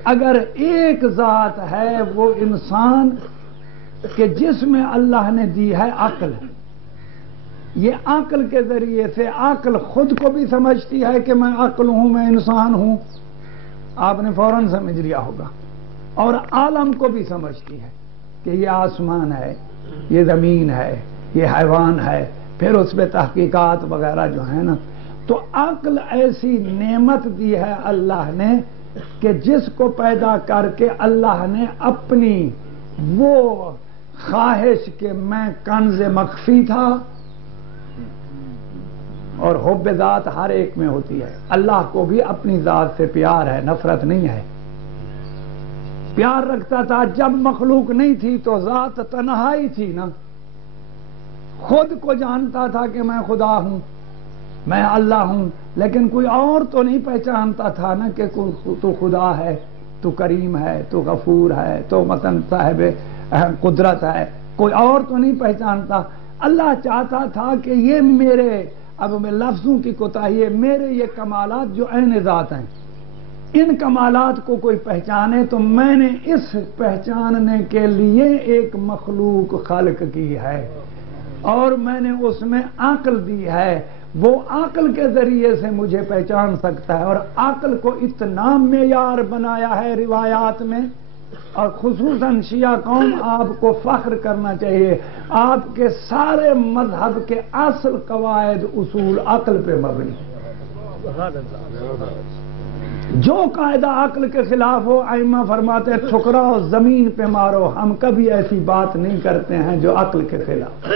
اگر ایک ذات ہے وہ انسان کہ جس میں اللہ نے دی ہے عقل، یہ عقل کے ذریعے سے عقل خود کو بھی سمجھتی ہے کہ میں عقل ہوں، میں انسان ہوں، آپ نے فوراً سمجھ لیا ہوگا. اور عالم کو بھی سمجھتی ہے کہ یہ آسمان ہے، یہ زمین ہے، یہ حیوان ہے، پھر اس پہ تحقیقات وغیرہ جو ہے نا. تو عقل ایسی نعمت دی ہے اللہ نے کہ جس کو پیدا کر کے اللہ نے اپنی وہ خواہش کہ میں کنز مخفی تھا، اور حب ذات ہر ایک میں ہوتی ہے. اللہ کو بھی اپنی ذات سے پیار ہے، نفرت نہیں ہے. پیار رکھتا تھا جب مخلوق نہیں تھی تو ذات تنہائی تھی نا، خود کو جانتا تھا کہ میں خدا ہوں، میں اللہ ہوں، لیکن کوئی اور تو نہیں پہچانتا تھا نا کہ تو خدا ہے، تو کریم ہے، تو غفور ہے، تو مثلا صاحب قدرت ہے. کوئی اور تو نہیں پہچانتا. اللہ چاہتا تھا کہ یہ میرے، اب میں لفظوں کی کوتاہی ہے، میرے یہ کمالات جو عین ذات ہیں، ان کمالات کو کوئی پہچانے تو میں نے اس پہچاننے کے لیے ایک مخلوق خلق کی ہے، اور میں نے اس میں عقل دی ہے. وہ عقل کے ذریعے سے مجھے پہچان سکتا ہے. اور عقل کو اتنا معیار بنایا ہے روایات میں، اور خصوصاً شیعہ قوم آپ کو فخر کرنا چاہیے، آپ کے سارے مذہب کے اصل قواعد اصول عقل پہ مبنی. جو قاعدہ عقل کے خلاف ہو ائمہ فرماتے ہیں ٹھکراؤ زمین پہ مارو، ہم کبھی ایسی بات نہیں کرتے ہیں جو عقل کے خلاف۔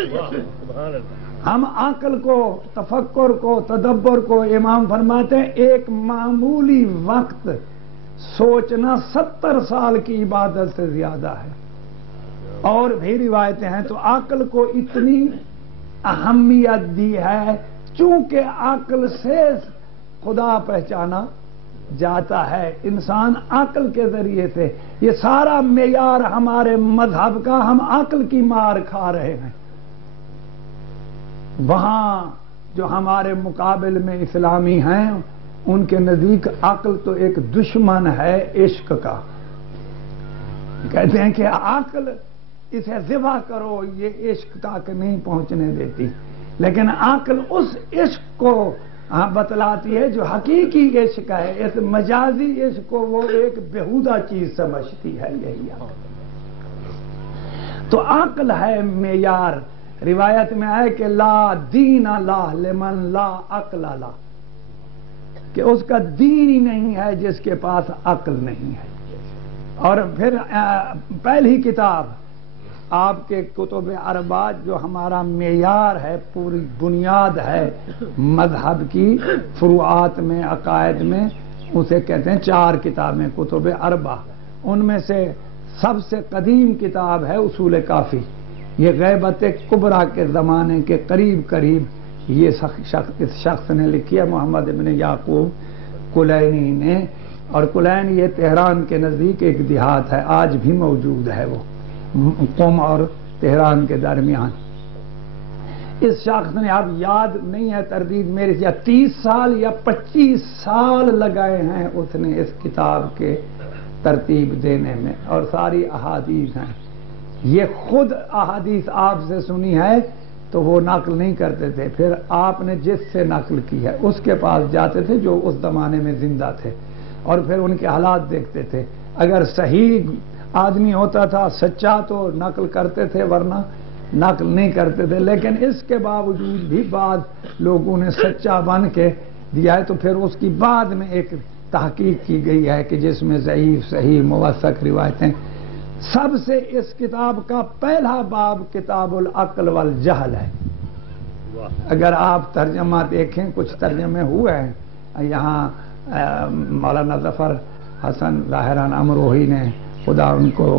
ہم عقل کو، تفکر کو، تدبر کو، امام فرماتے ہیں ایک معمولی وقت سوچنا 70 سال کی عبادت سے زیادہ ہے۔ اور بھی روایتیں ہیں تو عقل کو اتنی اہمیت دی ہے چونکہ عقل سے خدا پہچانا جاتا ہے، انسان عقل کے ذریعے سے۔ یہ سارا معیار ہمارے مذہب کا ہم عقل کی مار کھا رہے ہیں۔ وہاں جو ہمارے مقابل میں اسلامی ہیں ان کے نزدیک عقل تو ایک دشمن ہے عشق کا، کہتے ہیں کہ عقل اسے ذبح کرو، یہ عشق تک نہیں پہنچنے دیتی، لیکن عقل اس عشق کو بتلاتی ہے جو حقیقی عشق ہے، اس مجازی عشق کو وہ ایک بیہودہ چیز سمجھتی ہے، یہی عقل۔ تو عقل ہے معیار۔ روایت میں آئے کہ لا دین لا لمن لا عقل لا، کہ اس کا دین ہی نہیں ہے جس کے پاس عقل نہیں ہے۔ اور پھر پہلی کتاب آپ کے کتب اربع جو ہمارا معیار ہے، پوری بنیاد ہے مذہب کی فروعات میں، عقائد میں، اسے کہتے ہیں 4 کتابیں کتب اربع۔ ان میں سے سب سے قدیم کتاب ہے اصول کافی، یہ غیبت کبریٰ کے زمانے کے قریب قریب یہ اس شخص نے لکھی ہے، محمد ابن یعقوب کلینی نے۔ اور کلین یہ تہران کے نزدیک ایک دیہات ہے، آج بھی موجود ہے، وہ قم اور تہران کے درمیان۔ اس شخص نے، اب یاد نہیں ہے تردید میرے، یا 30 سال یا 25 سال لگائے ہیں اس نے اس کتاب کے ترتیب دینے میں، اور ساری احادیث ہیں۔ یہ خود احادیث آپ سے سنی ہے تو وہ نقل نہیں کرتے تھے، پھر آپ نے جس سے نقل کی ہے اس کے پاس جاتے تھے جو اس زمانے میں زندہ تھے، اور پھر ان کے حالات دیکھتے تھے۔ اگر صحیح آدمی ہوتا تھا، سچا، تو نقل کرتے تھے، ورنہ نقل نہیں کرتے تھے۔ لیکن اس کے باوجود بھی بعض لوگوں نے سچا بن کے دیا ہے، تو پھر اس کی بعد میں ایک تحقیق کی گئی ہے کہ جس میں ضعیف، صحیح، موثق روایتیں۔ سب سے اس کتاب کا پہلا باب کتاب العقل والجہل ہے۔ اگر آپ ترجمہ دیکھیں، کچھ ترجمے ہوئے ہیں یہاں، مولانا ظفر حسن ظاہران امروہی نے، خدا ان کو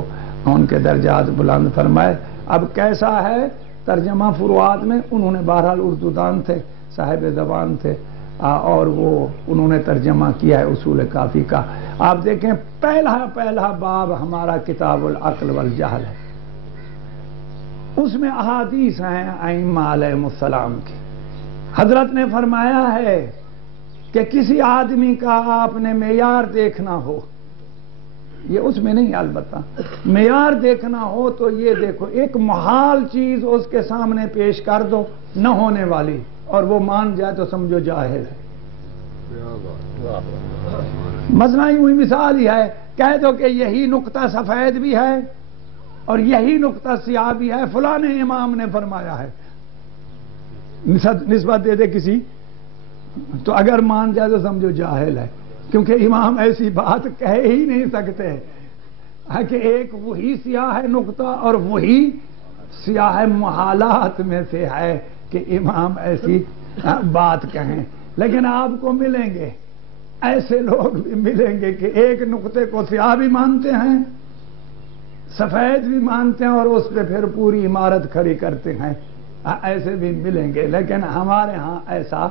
ان کے درجات بلند فرمائے۔ اب کیسا ہے ترجمہ فروعات میں، انہوں نے بہرحال اردو دان تھے، صاحب زبان تھے، اور وہ انہوں نے ترجمہ کیا ہے اصول کافی کا۔ آپ دیکھیں پہلا باب ہمارا کتاب العقل والجہل ہے، اس میں احادیث ہیں ائمہ علیہ السلام کی۔ حضرت نے فرمایا ہے کہ کسی آدمی کا آپ نے معیار دیکھنا ہو، یہ اس میں نہیں، البتہ معیار دیکھنا ہو تو یہ دیکھو، ایک محال چیز اس کے سامنے پیش کر دو، نہ ہونے والی، اور وہ مان جائے تو سمجھو جاہل ہے۔ مثلا ہی ہوئی مثال ہی ہے، کہہ دو کہ یہی نقطہ سفید بھی ہے اور یہی نقطہ سیاہ بھی ہے، فلاں امام نے فرمایا ہے، نسبت دے دے کسی، تو اگر مان جائے تو سمجھو جاہل ہے، کیونکہ امام ایسی بات کہہ ہی نہیں سکتے کہ ایک وہی سیاہ ہے نقطہ اور وہی سیاہ ہے، محالات میں سے ہے کہ امام ایسی بات کہیں۔ لیکن آپ کو ملیں گے ایسے لوگ بھی ملیں گے کہ ایک نقطے کو سیاہ بھی مانتے ہیں، سفید بھی مانتے ہیں، اور اس پہ پھر پوری عمارت کھڑی کرتے ہیں، ایسے بھی ملیں گے۔ لیکن ہمارے ہاں ایسا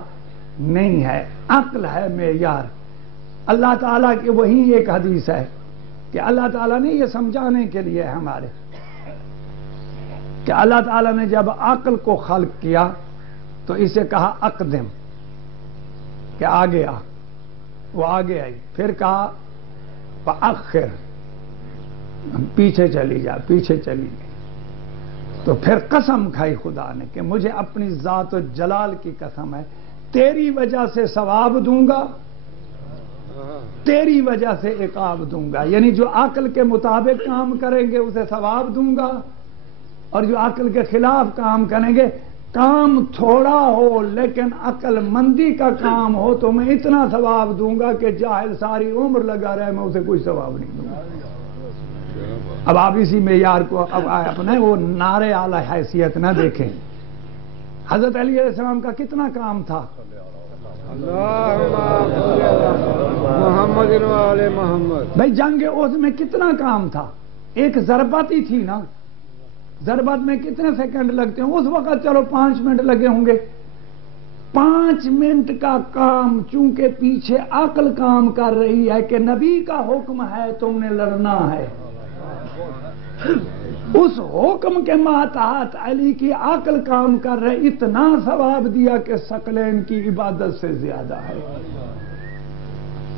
نہیں ہے، عقل ہے معیار۔ اللہ تعالیٰ کی وہی ایک حدیث ہے کہ اللہ تعالیٰ نے یہ سمجھانے کے لیے ہمارے کہ اللہ تعالیٰ نے جب عقل کو خلق کیا تو اسے کہا اقدم، کہ آگے آ، وہ آگے آئی، پھر کہا فاخر، پیچھے چلی جا، پیچھے چلی گئی، تو پھر قسم کھائی خدا نے کہ مجھے اپنی ذات و جلال کی قسم ہے، تیری وجہ سے ثواب دوں گا، تیری وجہ سے عقاب دوں گا۔ یعنی جو عقل کے مطابق کام کریں گے اسے ثواب دوں گا، اور جو عقل کے خلاف کام کریں گے کام تھوڑا ہو لیکن عقل مندی کا کام ہو تو میں اتنا ثواب دوں گا کہ جاہل ساری عمر لگا رہے میں اسے کوئی ثواب نہیں دوں گا۔ اب آپ اسی معیار کو اب اپنے وہ نعرے اعلی حیثیت نہ دیکھیں۔ حضرت علی علیہ السلام کا کتنا کام تھا؟ محمد والے محمد۔ بھائی جنگ عہد میں کتنا کام تھا؟ ایک ضربت ہی تھی نا، ضربت میں کتنے سیکنڈ لگتے ہیں؟ اس وقت چلو 5 منٹ لگے ہوں گے۔ 5 منٹ کا کام چونکہ پیچھے عقل کام کر رہی ہے کہ نبی کا حکم ہے تم نے لڑنا ہے، اس حکم کے ماتحت علی کی عقل کام کر رہے، اتنا ثواب دیا کہ ثقلین کی عبادت سے زیادہ ہے۔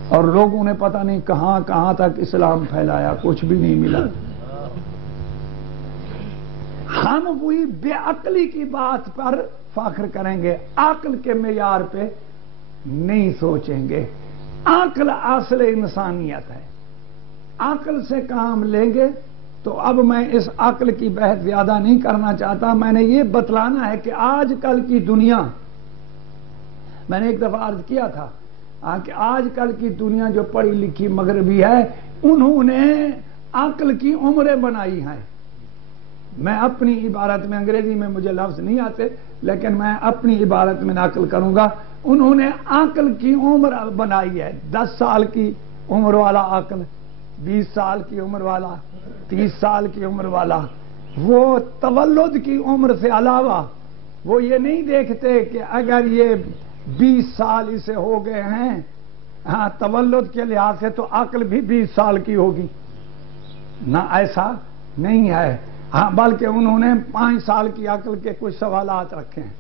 اور لوگوں نے پتہ نہیں کہاں کہاں تک اسلام پھیلایا، کچھ بھی نہیں ملا۔ ہم وہی بے عقلی کی بات پر فخر کریں گے، عقل کے معیار پہ نہیں سوچیں گے۔ عقل اصل انسانیت ہے، عقل سے کام لیں گے۔ تو اب میں اس عقل کی بحث زیادہ نہیں کرنا چاہتا، میں نے یہ بتلانا ہے کہ آج کل کی دنیا، میں نے ایک دفعہ عرض کیا تھا کہ آج کل کی دنیا جو پڑھی لکھی مغربی ہے، انہوں نے عقل کی عمریں بنائی ہیں۔ میں اپنی عبارت میں، انگریزی میں مجھے لفظ نہیں آتے لیکن میں اپنی عبارت میں نقل کروں گا، انہوں نے عقل کی عمر بنائی ہے۔ 10 سال کی عمر والا عقل، 20 سال کی عمر والا، 30 سال کی عمر والا۔ وہ تولد کی عمر سے علاوہ وہ یہ نہیں دیکھتے کہ اگر یہ 20 سال اسے ہو گئے ہیں ہاں تولد کے لحاظ سے تو عقل بھی 20 سال کی ہوگی، نہ ایسا نہیں ہے۔ ہاں بلکہ انہوں نے 5 سال کی عقل کے کچھ سوالات رکھے ہیں،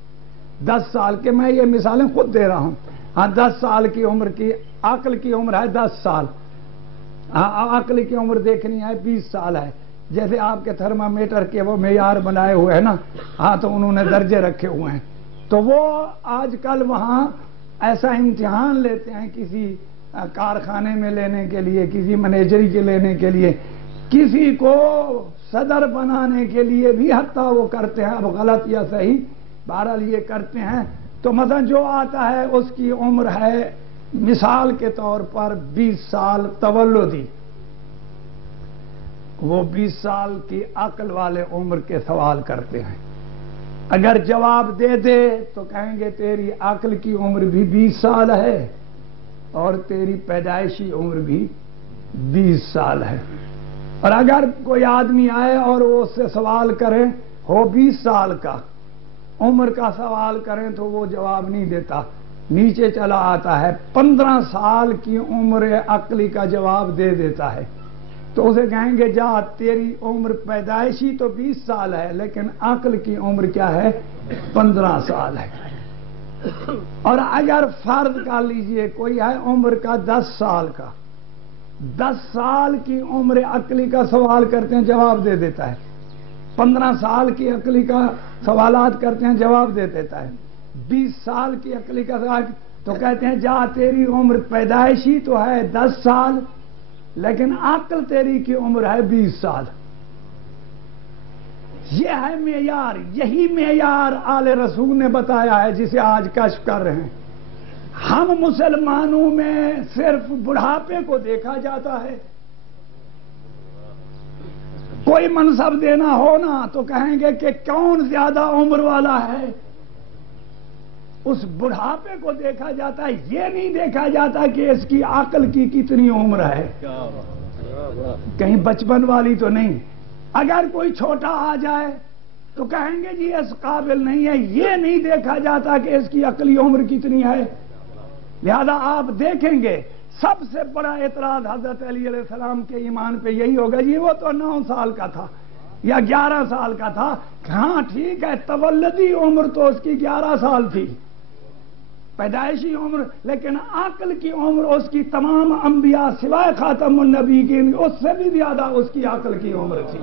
10 سال کے، میں یہ مثالیں خود دے رہا ہوں۔ ہاں 10 سال کی عمر کی عقل کی عمر ہے 10 سال، ہاں عقل کی عمر دیکھنی ہے 20 سال ہے۔ جیسے آپ کے تھرمامیٹر کے وہ معیار بنائے ہوئے ہیں نا، ہاں تو انہوں نے درجے رکھے ہوئے ہیں، تو وہ آج کل وہاں ایسا امتحان لیتے ہیں کسی کارخانے میں لینے کے لیے، کسی منیجری کے لینے کے لیے، کسی کو صدر بنانے کے لیے بھی حتیٰ وہ کرتے ہیں، اب غلط یا صحیح بہرحال یہ کرتے ہیں۔ تو مثلا جو آتا ہے اس کی عمر ہے مثال کے طور پر 20 سال تولدی، وہ 20 سال کی عقل والے عمر کے سوال کرتے ہیں۔ اگر جواب دے دے تو کہیں گے تیری عقل کی عمر بھی 20 سال ہے اور تیری پیدائشی عمر بھی 20 سال ہے۔ اور اگر کوئی آدمی آئے اور وہ اس سے سوال کرے ہو 20 سال کا عمر کا سوال کریں تو وہ جواب نہیں دیتا، نیچے چلا آتا ہے 15 سال کی عمر عقلی کا جواب دے دیتا ہے، تو اسے کہیں گے جا تیری عمر پیدائشی تو 20 سال ہے لیکن عقل کی عمر کیا ہے 15 سال ہے۔ اور اگر فرض کر لیجئے کوئی ہے عمر کا 10 سال کا، 10 سال کی عمر عقلی کا سوال کرتے ہیں جواب دے دیتا ہے، 15 سال کی عقلی کا سوالات کرتے ہیں جواب دے دیتا ہے، 20 سال کی عقلی کا سوال تو کہتے ہیں جا تیری عمر پیدائشی تو ہے 10 سال لیکن عقل تیری کی عمر ہے 20 سال۔ یہ ہے معیار، یہی معیار آل رسول نے بتایا ہے جسے آج کشف کر رہے ہیں۔ ہم مسلمانوں میں صرف بڑھاپے کو دیکھا جاتا ہے، کوئی منصب دینا ہونا تو کہیں گے کہ کون زیادہ عمر والا ہے، اس بڑھاپے کو دیکھا جاتا ہے، یہ نہیں دیکھا جاتا کہ اس کی عقل کی کتنی عمر ہے، کہیں بچپن والی تو نہیں۔ اگر کوئی چھوٹا آ جائے تو کہیں گے جی اس قابل نہیں ہے، یہ نہیں دیکھا جاتا کہ اس کی عقلی عمر کتنی ہے۔ لہذا آپ دیکھیں گے سب سے بڑا اعتراض حضرت علی علیہ السلام کے ایمان پہ یہی ہوگا جی وہ تو 9 سال کا تھا یا 11 سال کا تھا۔ ہاں ٹھیک ہے تولدی عمر تو اس کی 11 سال تھی، پیدائشی عمر، لیکن عقل کی عمر اس کی تمام انبیاء سوائے خاتم النبی کی اس سے بھی زیادہ اس کی عقل کی عمر تھی۔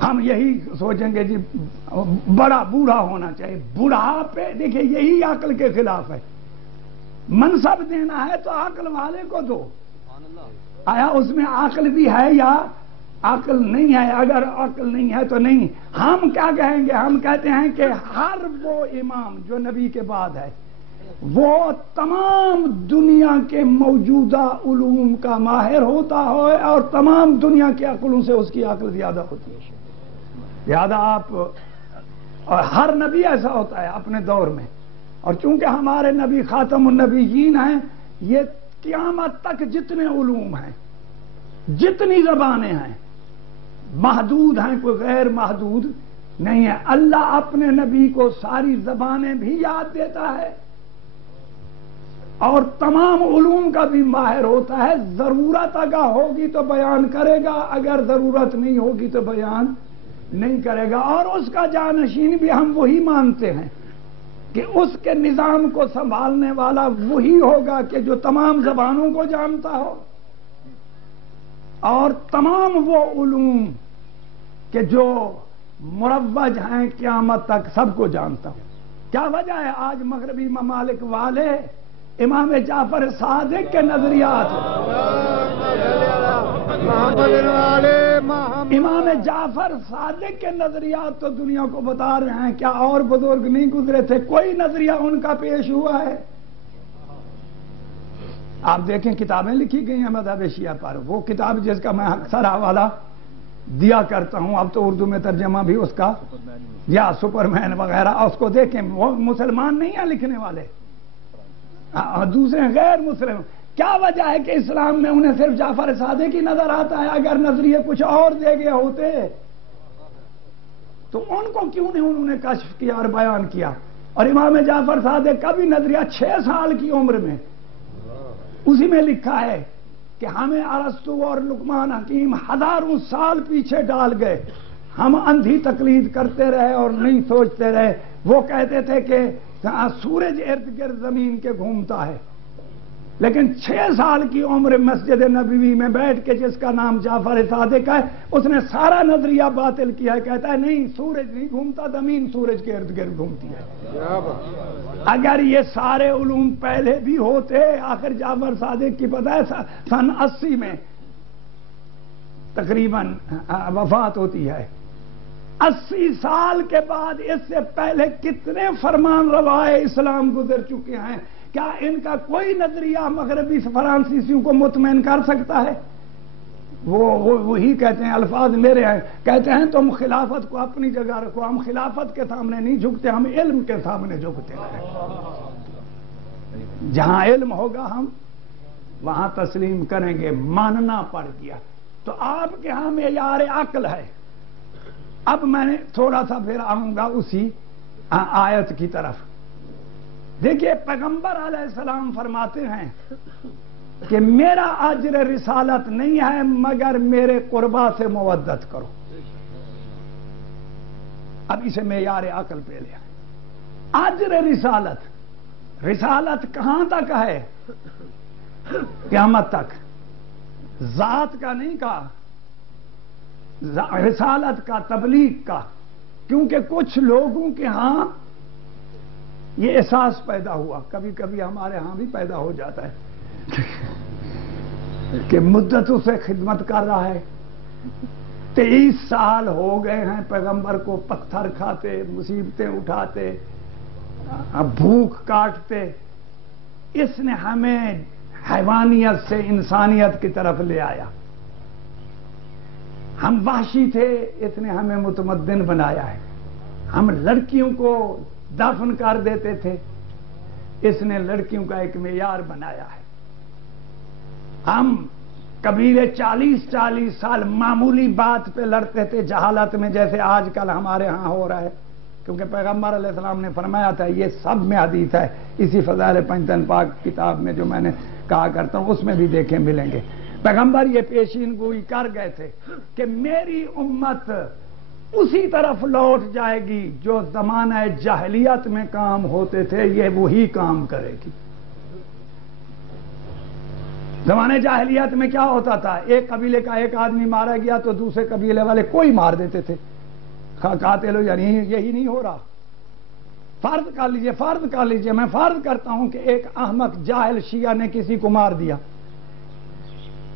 ہم یہی سوچیں گے جی بڑا بوڑھا ہونا چاہیے، بڑھاپے دیکھیں یہی عقل کے خلاف ہے۔ منصب دینا ہے تو عقل والے کو دو، آیا اس میں عقل بھی ہے یا عقل نہیں ہے، اگر عقل نہیں ہے تو نہیں. ہم کیا کہیں گے؟ ہم کہتے ہیں کہ ہر وہ امام جو نبی کے بعد ہے وہ تمام دنیا کے موجودہ علوم کا ماہر ہوتا ہو اور تمام دنیا کے عقلوں سے اس کی عقل زیادہ ہوتی ہے. لہذا آپ، اور ہر نبی ایسا ہوتا ہے اپنے دور میں، اور چونکہ ہمارے نبی خاتم النبیین ہیں، یہ قیامت تک جتنے علوم ہیں، جتنی زبانیں ہیں، محدود ہیں، کوئی غیر محدود نہیں ہے. اللہ اپنے نبی کو ساری زبانیں بھی یاد دیتا ہے اور تمام علوم کا بھی ماہر ہوتا ہے. ضرورت اگر ہوگی تو بیان کرے گا، اگر ضرورت نہیں ہوگی تو بیان نہیں کرے گا. اور اس کا جانشین بھی ہم وہی مانتے ہیں کہ اس کے نظام کو سنبھالنے والا وہی ہوگا کہ جو تمام زبانوں کو جانتا ہو اور تمام وہ علوم کہ جو مروج ہیں قیامت تک سب کو جانتا ہو. کیا وجہ ہے آج مغربی ممالک والے امام جعفر صادق کے نظریات، امام جعفر صادق کے نظریات تو دنیا کو بتا رہے ہیں. کیا اور بزرگ نہیں گزرے تھے؟ کوئی نظریہ ان کا پیش ہوا ہے؟ آپ دیکھیں کتابیں لکھی گئی ہیں مذہب شیعہ پر. وہ کتاب جس کا میں اکثر حوالہ دیا کرتا ہوں، اب تو اردو میں ترجمہ بھی اس کا، یا سپر مین وغیرہ، اس کو دیکھیں. وہ مسلمان نہیں ہیں لکھنے والے، دوسرے غیر مسلم. کیا وجہ ہے کہ اسلام میں انہیں صرف جعفر صادق کی نظر آتا ہے؟ اگر نظریے کچھ اور دے گئے ہوتے تو ان کو کیوں نہیں انہوں نے کشف کیا اور بیان کیا؟ اور امام جعفر صادق کا بھی نظریہ 6 سال کی عمر میں، اسی میں لکھا ہے کہ ہمیں ارسطو اور لقمان حکیم ہزاروں سال پیچھے ڈال گئے، ہم اندھی تقلید کرتے رہے اور نہیں سوچتے رہے. وہ کہتے تھے کہ سورج ارد گرد زمین کے گھومتا ہے، لیکن 6 سال کی عمر مسجد نبوی میں بیٹھ کے جس کا نام جعفر صادق ہے، اس نے سارا نظریہ باطل کیا ہے. کہتا ہے نہیں، سورج نہیں گھومتا، زمین سورج کے ارد گرد گھومتی ہے. اگر یہ سارے علوم پہلے بھی ہوتے، آخر جعفر صادق کی پتہ ہے سن 80 میں تقریباً وفات ہوتی ہے. 80 سال کے بعد اس سے پہلے کتنے فرمان روائے اسلام گزر چکے ہیں. کیا ان کا کوئی نظریہ مغربی فرانسیسیوں کو مطمئن کر سکتا ہے؟ وہی کہتے ہیں، الفاظ میرے ہیں، کہتے ہیں تم خلافت کو اپنی جگہ رکھو. ہم خلافت کے سامنے نہیں جھکتے، ہم علم کے سامنے جھکتے ہیں. جہاں علم ہوگا ہم وہاں تسلیم کریں گے. ماننا پڑ گیا. تو آپ کے ہاں معیار عقل ہے. اب میں نے تھوڑا سا پھر آؤں گا اسی آیت کی طرف. دیکھیے پیغمبر علیہ السلام فرماتے ہیں کہ میرا اجر رسالت نہیں ہے مگر میرے قربا سے مودت کرو. اب اسے معیار عقل پہ لیا. اجر رسالت، رسالت کہاں تک ہے؟ قیامت تک. ذات کا نہیں کہا، رسالت کا، تبلیغ کا. کیونکہ کچھ لوگوں کے ہاں یہ احساس پیدا ہوا، کبھی کبھی ہمارے ہاں بھی پیدا ہو جاتا ہے کہ مدتوں سے خدمت کر رہا ہے، 23 سال ہو گئے ہیں پیغمبر کو پتھر کھاتے، مصیبتیں اٹھاتے، بھوک کاٹتے. اس نے ہمیں حیوانیت سے انسانیت کی طرف لے آیا. ہم وحشی تھے، اس نے ہمیں متمدن بنایا ہے. ہم لڑکیوں کو دفن کر دیتے تھے، اس نے لڑکیوں کا ایک معیار بنایا ہے. ہم قبیلے 40 سال معمولی بات پہ لڑتے تھے جہالت میں، جیسے آج کل ہمارے ہاں ہو رہا ہے. کیونکہ پیغمبر علیہ السلام نے فرمایا تھا، یہ سب میں حدیث ہے، اسی فضائل پنجتن پاک کتاب میں جو میں نے کہا کرتا ہوں اس میں بھی دیکھیں ملیں گے. پیغمبر یہ پیشین گوئی کر گئے تھے کہ میری امت اسی طرف لوٹ جائے گی جو زمانہ جاہلیت میں کام ہوتے تھے، یہ وہی کام کرے گی. زمانے جاہلیت میں کیا ہوتا تھا؟ ایک قبیلے کا ایک آدمی مارا گیا تو دوسرے قبیلے والے کوئی مار دیتے تھے. قاتل یعنی یہی نہیں ہو رہا. فرض کر لیجئے، فرض کر لیجئے، میں فرض کرتا ہوں کہ ایک احمق جاہل شیعہ نے کسی کو مار دیا،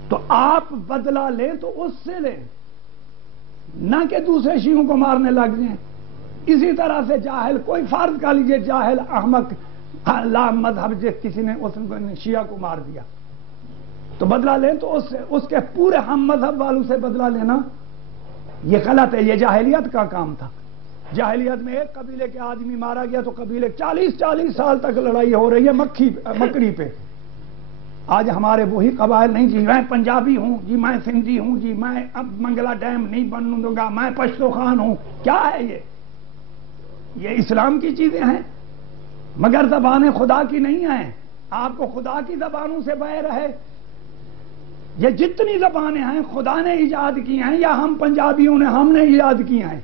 تو آپ بدلہ لیں تو اس سے لیں. نہ کہ دوسرے شیعوں کو مارنے لگ جائیں. اسی طرح سے جاہل، کوئی فرض کر لیجئے جاہل احمق لا مذہب جس کسی نے اس شیعہ کو مار دیا تو بدلہ لیں، تو اس کے پورے ہم مذہب والوں سے بدلہ لینا یہ غلط ہے. یہ جاہلیت کا کام تھا. جاہلیت میں ایک قبیلے کے آدمی مارا گیا تو قبیلے 40 سال تک لڑائی ہو رہی ہے مکڑی پہ. آج ہمارے وہی قبائل نہیں، جی میں پنجابی ہوں، جی میں سندھی ہوں، جی میں اب منگلا ڈیم نہیں بننے دوں گا، میں پشتو خان ہوں. کیا ہے یہ اسلام کی چیزیں ہیں مگر زبانیں خدا کی نہیں ہیں. آپ کو خدا کی زبانوں سے بیر ہے. یہ جتنی زبانیں ہیں خدا نے ایجاد کی ہیں یا ہم پنجابیوں نے ہم نے ایجاد کی ہیں.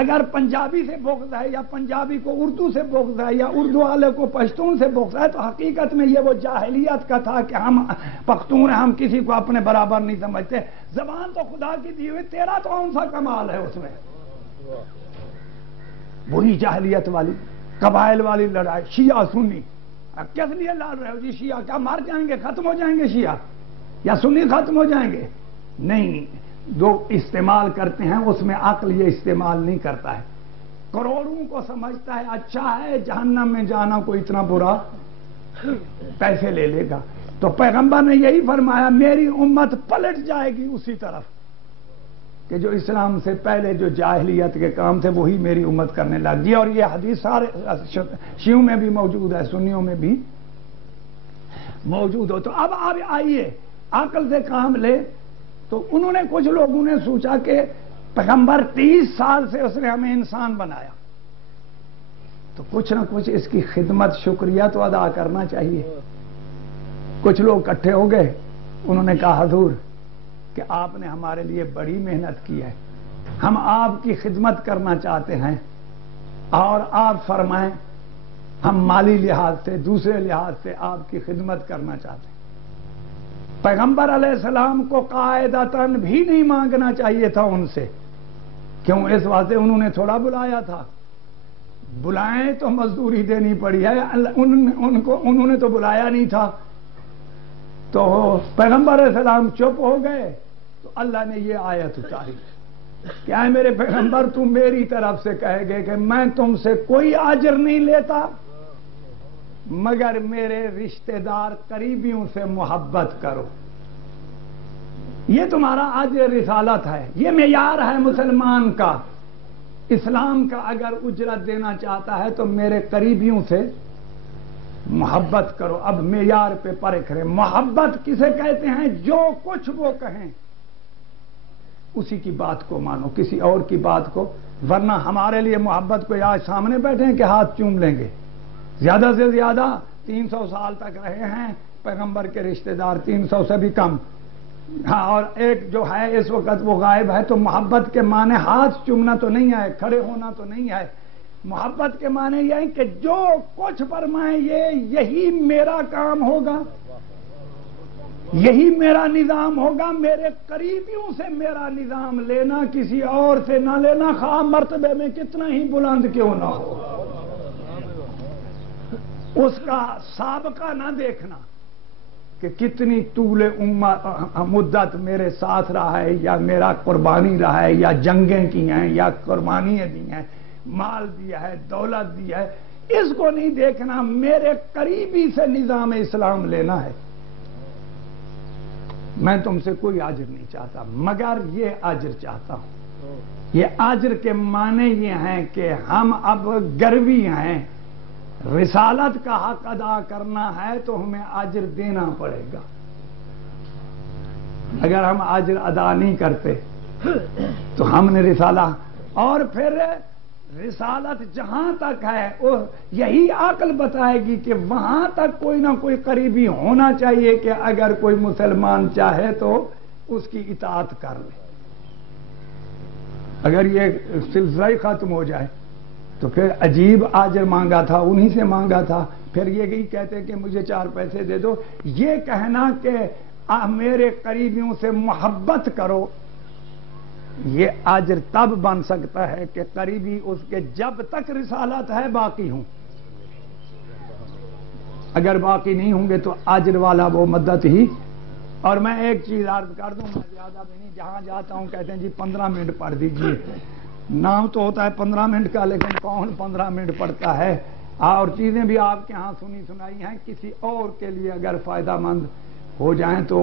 اگر پنجابی سے بغض ہے یا پنجابی کو اردو سے بغض ہے یا اردو والے کو پشتون سے بغض ہے تو حقیقت میں یہ وہ جاہلیت کا تھا کہ ہم پختون ہیں، ہم کسی کو اپنے برابر نہیں سمجھتے. زبان تو خدا کی دی ہوئی، تیرا تو کون سا کمال ہے اس میں؟ وہی جاہلیت والی قبائل والی لڑائی. شیعہ سنی کس لیے لڑ رہے ہو جی؟ شیعہ کیا مر جائیں گے، ختم ہو جائیں گے شیعہ، یا سنی ختم ہو جائیں گے؟ نہیں. جو استعمال کرتے ہیں اس میں عقل یہ استعمال نہیں کرتا ہے. کروڑوں کو سمجھتا ہے اچھا ہے، جہنم میں جانا کوئی اتنا برا، پیسے لے لے گا. تو پیغمبر نے یہی فرمایا میری امت پلٹ جائے گی اسی طرف کہ جو اسلام سے پہلے جو جاہلیت کے کام تھے وہی میری امت کرنے لگ گئی. اور یہ حدیث سارے شیعوں میں بھی موجود ہے، سنیوں میں بھی موجود ہو. تو اب آپ آئیے عقل سے کام لے. تو انہوں نے کچھ لوگوں نے سوچا کہ پیغمبر 30 سال سے اس نے ہمیں انسان بنایا تو کچھ نہ کچھ اس کی خدمت شکریہ تو ادا کرنا چاہیے. کچھ لوگ اکٹھے ہو گئے، انہوں نے کہا حضور کہ آپ نے ہمارے لیے بڑی محنت کی ہے، ہم آپ کی خدمت کرنا چاہتے ہیں اور آپ فرمائیں ہم مالی لحاظ سے دوسرے لحاظ سے آپ کی خدمت کرنا چاہتے ہیں. پیغمبر علیہ السلام کو قاعدتاً بھی نہیں مانگنا چاہیے تھا ان سے. کیوں؟ اس واسطے انہوں نے تھوڑا بلایا تھا. بلائیں تو مزدوری دینی پڑی ہے، انہوں نے تو بلایا نہیں تھا. تو پیغمبر علیہ السلام چپ ہو گئے تو اللہ نے یہ آیت اتاری کہ اے میرے پیغمبر تم میری طرف سے کہے گئے کہ میں تم سے کوئی اجر نہیں لیتا مگر میرے رشتہ دار قریبیوں سے محبت کرو. یہ تمہارا اجر رسالت ہے، یہ معیار ہے مسلمان کا. اسلام کا اگر اجرت دینا چاہتا ہے تو میرے قریبیوں سے محبت کرو. اب معیار پہ پرکھ رہے. محبت کسے کہتے ہیں؟ جو کچھ وہ کہیں اسی کی بات کو مانو، کسی اور کی بات کو. ورنہ ہمارے لیے محبت کو آج سامنے بیٹھے ہیں کہ ہاتھ چوم لیں گے. زیادہ سے زیادہ 300 سال تک رہے ہیں پیغمبر کے رشتہ دار، 300 سے بھی کم. ہاں، اور ایک جو ہے اس وقت وہ غائب ہے. تو محبت کے معنی ہاتھ چومنا تو نہیں ہے، کھڑے ہونا تو نہیں ہے. محبت کے معنی یہ ہے کہ جو کچھ فرمائیں یہی میرا کام ہوگا، یہی میرا نظام ہوگا. میرے قریبیوں سے میرا نظام لینا، کسی اور سے نہ لینا، خواہ مرتبے میں کتنا ہی بلند کیوں نہ ہو. اس کا سابقہ نہ دیکھنا کہ کتنی طول مدت میرے ساتھ رہا ہے یا میرا قربانی رہا ہے یا جنگیں کی ہیں یا قربانیاں دی ہیں، مال دیا ہے، دولت دی ہے. اس کو نہیں دیکھنا، میرے قریبی سے نظام اسلام لینا ہے. میں تم سے کوئی اجر نہیں چاہتا مگر یہ اجر چاہتا ہوں. یہ اجر کے معنی یہ ہیں کہ ہم اب گروی ہیں، رسالت کا حق ادا کرنا ہے تو ہمیں اجر دینا پڑے گا. اگر ہم اجر ادا نہیں کرتے تو ہم نے رسالہ، اور پھر رسالت جہاں تک ہے یہی عقل بتائے گی کہ وہاں تک کوئی نہ کوئی قریبی ہونا چاہیے کہ اگر کوئی مسلمان چاہے تو اس کی اطاعت کر لے. اگر یہ سلسلہ ہی ختم ہو جائے تو پھر عجیب اجر مانگا تھا انہی سے مانگا تھا، پھر یہ کہتے کہ مجھے 4 پیسے دے دو. یہ کہنا کہ میرے قریبیوں سے محبت کرو، یہ اجر تب بن سکتا ہے کہ قریبی اس کے جب تک رسالت ہے باقی ہوں. اگر باقی نہیں ہوں گے تو اجر والا وہ مدت ہی اور میں ایک چیز عرض کر دوں، میں زیادہ بھی نہیں، جہاں جاتا ہوں کہتے ہیں جی 15 منٹ پڑھ دیجئے، نام تو ہوتا ہے 15 منٹ کا، لیکن کون 15 منٹ پڑھتا ہے؟ اور چیزیں بھی آپ کے ہاں سنی سنائی ہیں، کسی اور کے لیے اگر فائدہ مند ہو جائیں تو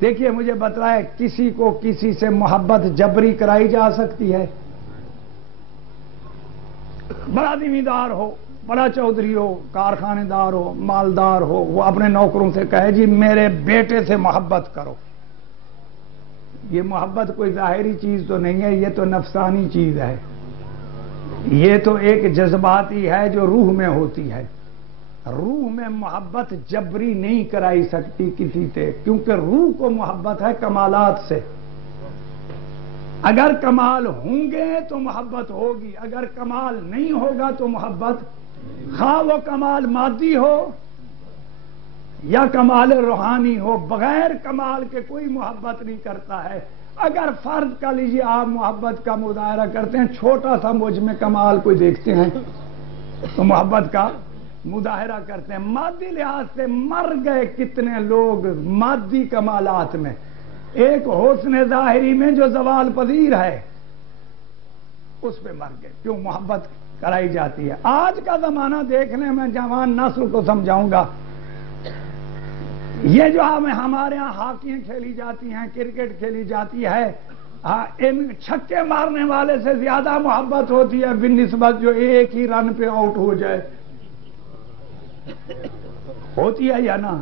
دیکھیے مجھے بتلائے، کسی کو کسی سے محبت جبری کرائی جا سکتی ہے؟ بڑا زمیندار ہو، بڑا چودھری ہو، کارخانے دار ہو، مالدار ہو، وہ اپنے نوکروں سے کہے جی میرے بیٹے سے محبت کرو، یہ محبت کوئی ظاہری چیز تو نہیں ہے، یہ تو نفسانی چیز ہے، یہ تو ایک جذباتی ہے جو روح میں ہوتی ہے۔ روح میں محبت جبری نہیں کرائی سکتی کسی سے، کیونکہ روح کو محبت ہے کمالات سے۔ اگر کمال ہوں گے تو محبت ہوگی، اگر کمال نہیں ہوگا تو محبت، خواہ وہ کمال مادی ہو یا کمال روحانی ہو، بغیر کمال کے کوئی محبت نہیں کرتا ہے۔ اگر فرض کر لیجیے آپ محبت کا مظاہرہ کرتے ہیں، چھوٹا سا مجھ میں کمال کوئی دیکھتے ہیں تو محبت کا مظاہرہ کرتے ہیں۔ مادی لحاظ سے مر گئے کتنے لوگ مادی کمالات میں، ایک حسن ظاہری میں جو زوال پذیر ہے اس پہ مر گئے، کیوں؟ محبت کرائی جاتی ہے۔ آج کا زمانہ دیکھنے میں جوان نسل کو سمجھاؤں گا، یہ جو ہمارے ہاں ہاکیاں کھیلی جاتی ہیں، کرکٹ کھیلی جاتی ہے، ان چھکے مارنے والے سے زیادہ محبت ہوتی ہے بالنسبت جو ایک ہی رن پہ آؤٹ ہو جائے، ہوتی ہے یا نا؟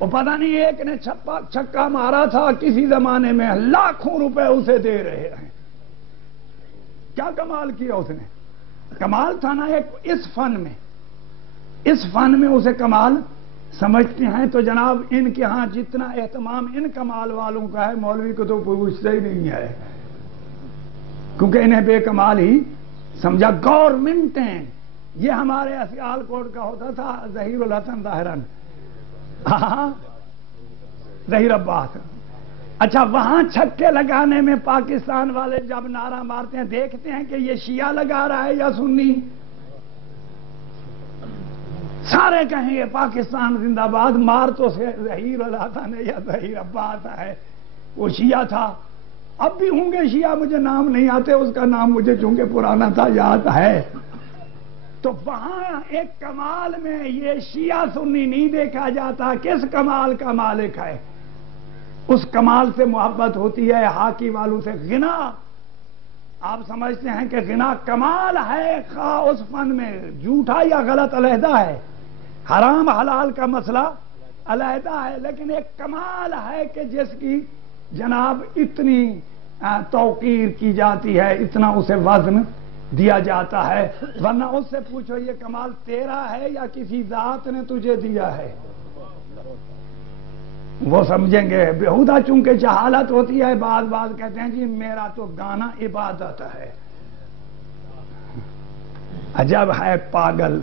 وہ پتہ نہیں ایک نے چھکا مارا تھا کسی زمانے میں، لاکھوں روپے اسے دے رہے ہیں، کیا کمال کیا اس نے؟ کمال تھا نا ایک اس فن میں اسے کمال سمجھتے ہیں۔ تو جناب ان کے ہاں جتنا اہتمام ان کمال والوں کا ہے، مولوی کو تو پوچھتا ہی نہیں ہے، کیونکہ انہیں بے کمال ہی سمجھا۔ گورنمنٹیں، یہ ہمارے سیال کوٹ کا ہوتا تھا ظہیر الحسن ظاہرن، ظہیر عباس، اچھا وہاں چھکے لگانے میں پاکستان والے جب نعرہ مارتے ہیں دیکھتے ہیں کہ یہ شیعہ لگا رہا ہے یا سنی؟ سارے کہیں یہ پاکستان زندہ باد، مار تو ظہیر الحسن ہے یا ظہیر عباس ہے، وہ شیعہ تھا، اب بھی ہوں گے شیعہ، مجھے نام نہیں آتے، اس کا نام مجھے چونکہ پرانا تھا یاد ہے۔ تو وہاں ایک کمال میں یہ شیعہ سنی نہیں دیکھا جاتا، کس کمال کا مالک ہے، اس کمال سے محبت ہوتی ہے۔ ہاکی والوں سے غنا، آپ سمجھتے ہیں کہ غنا کمال ہے، خواہ اس فن میں جھوٹا یا غلط علیحدہ ہے، حرام حلال کا مسئلہ علیحدہ ہے، لیکن ایک کمال ہے کہ جس کی جناب اتنی توقیر کی جاتی ہے، اتنا اسے وزن دیا جاتا ہے۔ ورنہ اس سے پوچھو یہ کمال تیرا ہے یا کسی ذات نے تجھے دیا ہے، وہ سمجھیں گے۔ بیہودہ چونکہ جہالت ہوتی ہے، بعض کہتے ہیں جی میرا تو گانا عبادت ہے۔ عجب ہے پاگل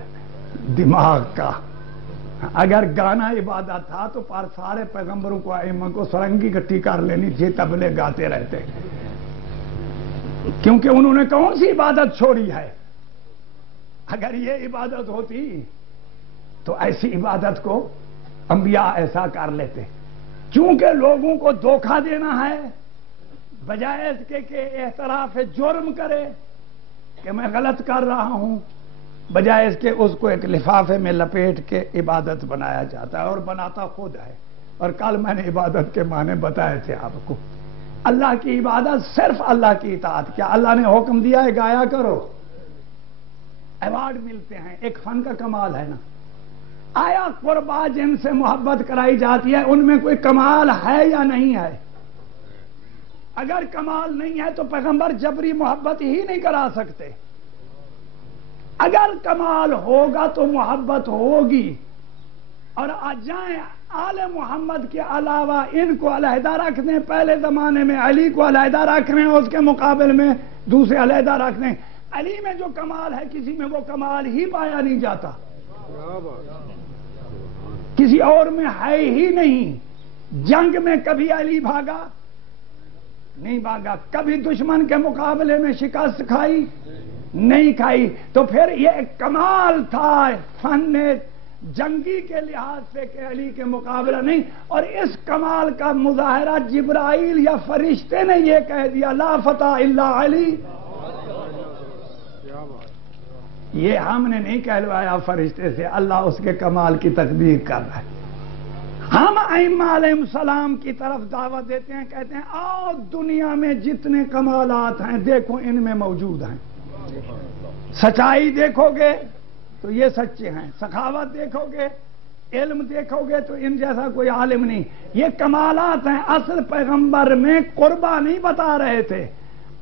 دماغ کا، اگر گانا عبادت تھا تو پر سارے پیغمبروں کو ائمہ کو سرنگی اکٹھی کر لینی تھی، تبلے گاتے رہتے، کیونکہ انہوں نے کون سی عبادت چھوڑی ہے؟ اگر یہ عبادت ہوتی تو ایسی عبادت کو انبیاء ایسا کر لیتے، چونکہ لوگوں کو دھوکہ دینا ہے، بجائے اس کے کہ اعتراف جرم کرے کہ میں غلط کر رہا ہوں، بجائے اس کے اس کو ایک لفافے میں لپیٹ کے عبادت بنایا جاتا ہے، اور بناتا خود ہے۔ اور کل میں نے عبادت کے معنی بتائے تھے آپ کو۔ اللہ کی عبادت صرف اللہ کی اطاعت، کیا اللہ نے حکم دیا ہے گایا کرو، ایوارڈ ملتے ہیں، ایک فن کا کمال ہے نا۔ آیا قربا جن سے محبت کرائی جاتی ہے ان میں کوئی کمال ہے یا نہیں ہے؟ اگر کمال نہیں ہے تو پیغمبر جبری محبت ہی نہیں کرا سکتے۔ اگر کمال ہوگا تو محبت ہوگی۔ اور آج جائیں آل محمد کے علاوہ ان کو علیحدہ رکھ دیں، پہلے زمانے میں علی کو علیحدہ رکھ رہے ہیں، اس کے مقابل میں دوسرے علیحدہ رکھ دیں، علی میں جو کمال ہے کسی میں وہ کمال ہی پایا نہیں جاتا، کسی اور میں ہے ہی نہیں۔ جنگ میں کبھی علی بھاگا نہیں بھاگا، کبھی دشمن کے مقابلے میں شکست کھائی نہیں کھائی۔ تو پھر یہ کمال تھا فن جنگی کے لحاظ سے کہ علی کے مقابلہ نہیں. اور اس کمال کا مظاہرہ جبرائیل یا فرشتے نے یہ کہہ دیا لا فتح الا علی. یہ ہم نے نہیں کہلوایا فرشتے سے، اللہ اس کے کمال کی تقدیر کر رہا ہے. ہم ائمہ علیہ السلام کی طرف دعوت دیتے ہیں، کہتے ہیں آؤ دنیا میں جتنے کمالات ہیں دیکھو ان میں موجود ہیں. سچائی دیکھو گے تو یہ سچے ہیں، سخاوت دیکھو گے، علم دیکھو گے تو ان جیسا کوئی عالم نہیں. یہ کمالات ہیں. اصل پیغمبر میں قربہ نہیں بتا رہے تھے،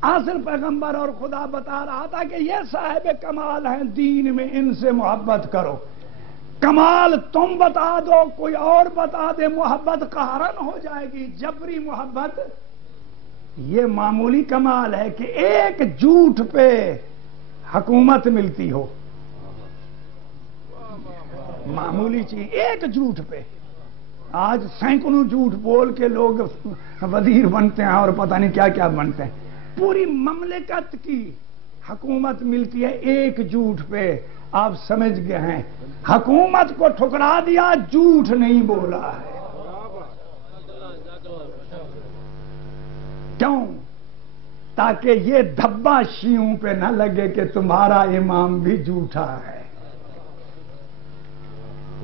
اصل پیغمبر اور خدا بتا رہا تھا کہ یہ صاحب کمال ہیں دین میں، ان سے محبت کرو. کمال تم بتا دو، کوئی اور بتا دے، محبت قہرن ہو جائے گی، جبری محبت. یہ معمولی کمال ہے کہ ایک جھوٹ پہ حکومت ملتی ہو، معمولی چیز ایک جھوٹ پہ. آج سینکڑوں جھوٹ بول کے لوگ وزیر بنتے ہیں اور پتہ نہیں کیا کیا بنتے ہیں. پوری مملکت کی حکومت ملتی ہے ایک جھوٹ پہ. آپ سمجھ گئے ہیں حکومت کو ٹھکرا دیا، جھوٹ نہیں بولا ہے. کیوں؟ تاکہ یہ دھبا شیعوں پہ نہ لگے کہ تمہارا امام بھی جھوٹا ہے.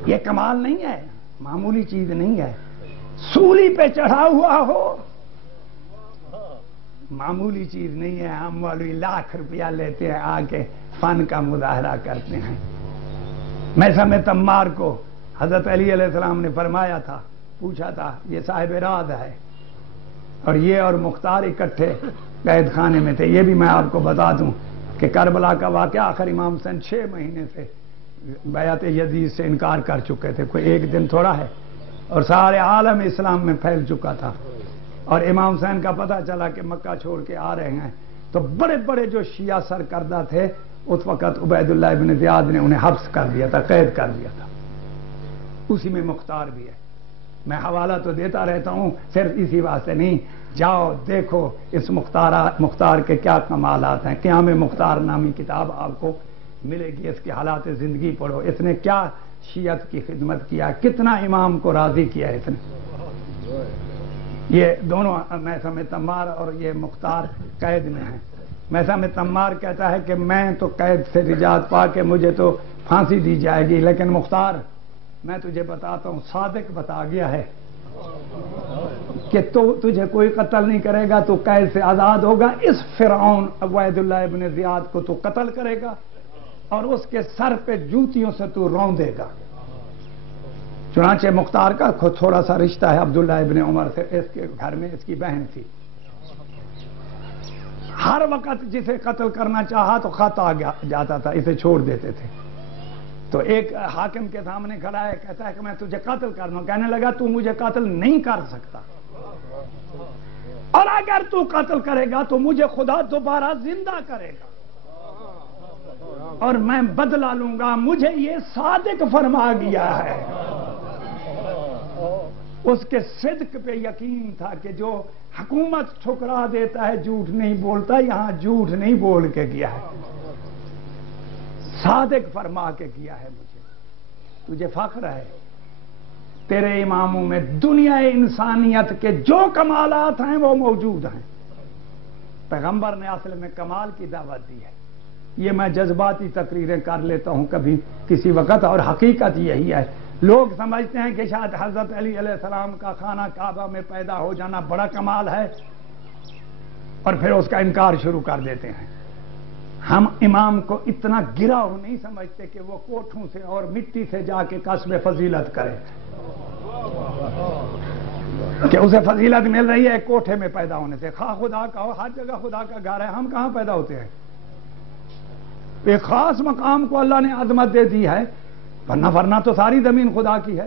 یہ کمال نہیں ہے، معمولی چیز نہیں ہے. سولی پہ چڑھا ہوا ہو، معمولی چیز نہیں ہے. ہم مولوی لاکھ روپیہ لیتے ہیں، آ کے فن کا مظاہرہ کرتے ہیں. میں سمے تمار کو حضرت علی علیہ السلام نے فرمایا تھا، پوچھا تھا یہ صاحب راز ہے اور یہ اور مختار اکٹھے قید خانے میں تھے. یہ بھی میں آپ کو بتا دوں کہ کربلا کا واقعہ آخر امام حسین 6 مہینے سے بیعت یزید سے انکار کر چکے تھے، کوئی ایک دن تھوڑا ہے، اور سارے عالم اسلام میں پھیل چکا تھا. اور امام حسین کا پتہ چلا کہ مکہ چھوڑ کے آ رہے ہیں تو بڑے بڑے جو شیعہ سرکردہ تھے اس وقت عبید اللہ ابن زیاد نے انہیں حبس کر دیا تھا، قید کر دیا تھا. اسی میں مختار بھی ہے. میں حوالہ تو دیتا رہتا ہوں صرف اسی واسطے نہیں. جاؤ دیکھو اس مختار کے کیا کمالات ہیں. قیام مختار نامی کتاب آپ کو ملے گی. اس کے حالات زندگی پڑھو. اس نے کیا شیعت کی خدمت کیا، کتنا امام کو راضی کیا اس نے. یہ دونوں میثم تمار اور یہ مختار قید میں ہیں. میثم تمار کہتا ہے کہ میں تو قید سے نجات پا کے مجھے تو پھانسی دی جائے گی، لیکن مختار میں تجھے بتاتا ہوں صادق بتا گیا ہے کہ تو تجھے کوئی قتل نہیں کرے گا، تو قید سے آزاد ہوگا. اس فرعون عبید اللہ ابن زیاد کو تو قتل کرے گا اور اس کے سر پہ جوتیوں سے تو روندے گا. چنانچہ مختار کا تھوڑا سا رشتہ ہے عبداللہ ابن عمر سے. اس کے گھر میں اس کی بہن تھی. ہر وقت جسے قتل کرنا چاہا تو خط آ جاتا تھا، اسے چھوڑ دیتے تھے. تو ایک حاکم کے سامنے کھڑا ہے، کہتا ہے کہ میں تجھے قتل کرنا. کہنے لگا تو مجھے قتل نہیں کر سکتا، اور اگر تو قتل کرے گا تو مجھے خدا دوبارہ زندہ کرے گا اور میں بدلہ لوں گا. مجھے یہ صادق فرما گیا ہے. اس کے صدق پہ یقین تھا کہ جو حکومت ٹھکرا دیتا ہے جھوٹ نہیں بولتا. یہاں جھوٹ نہیں بول کے گیا ہے، صادق فرما کے گیا ہے. تجھے فخر ہے تیرے اماموں میں دنیا انسانیت کے جو کمالات ہیں وہ موجود ہیں. پیغمبر نے اصل میں کمال کی دعوت دی ہے. یہ میں جذباتی تقریریں کر لیتا ہوں کبھی کسی وقت، اور حقیقت یہی ہے. لوگ سمجھتے ہیں کہ شاید حضرت علی علیہ السلام کا خانہ کعبہ میں پیدا ہو جانا بڑا کمال ہے اور پھر اس کا انکار شروع کر دیتے ہیں. ہم امام کو اتنا گرا ہو نہیں سمجھتے کہ وہ کوٹھوں سے اور مٹی سے جا کے کسب فضیلت کرے، کہ اسے فضیلت مل رہی ہے کوٹھے میں پیدا ہونے سے. خواہ خدا کا ہو، ہر جگہ خدا کا گھر ہے. ہم کہاں پیدا ہوتے ہیں؟ ایک خاص مقام کو اللہ نے عظمت دے دی ہے، ورنہ تو ساری زمین خدا کی ہے.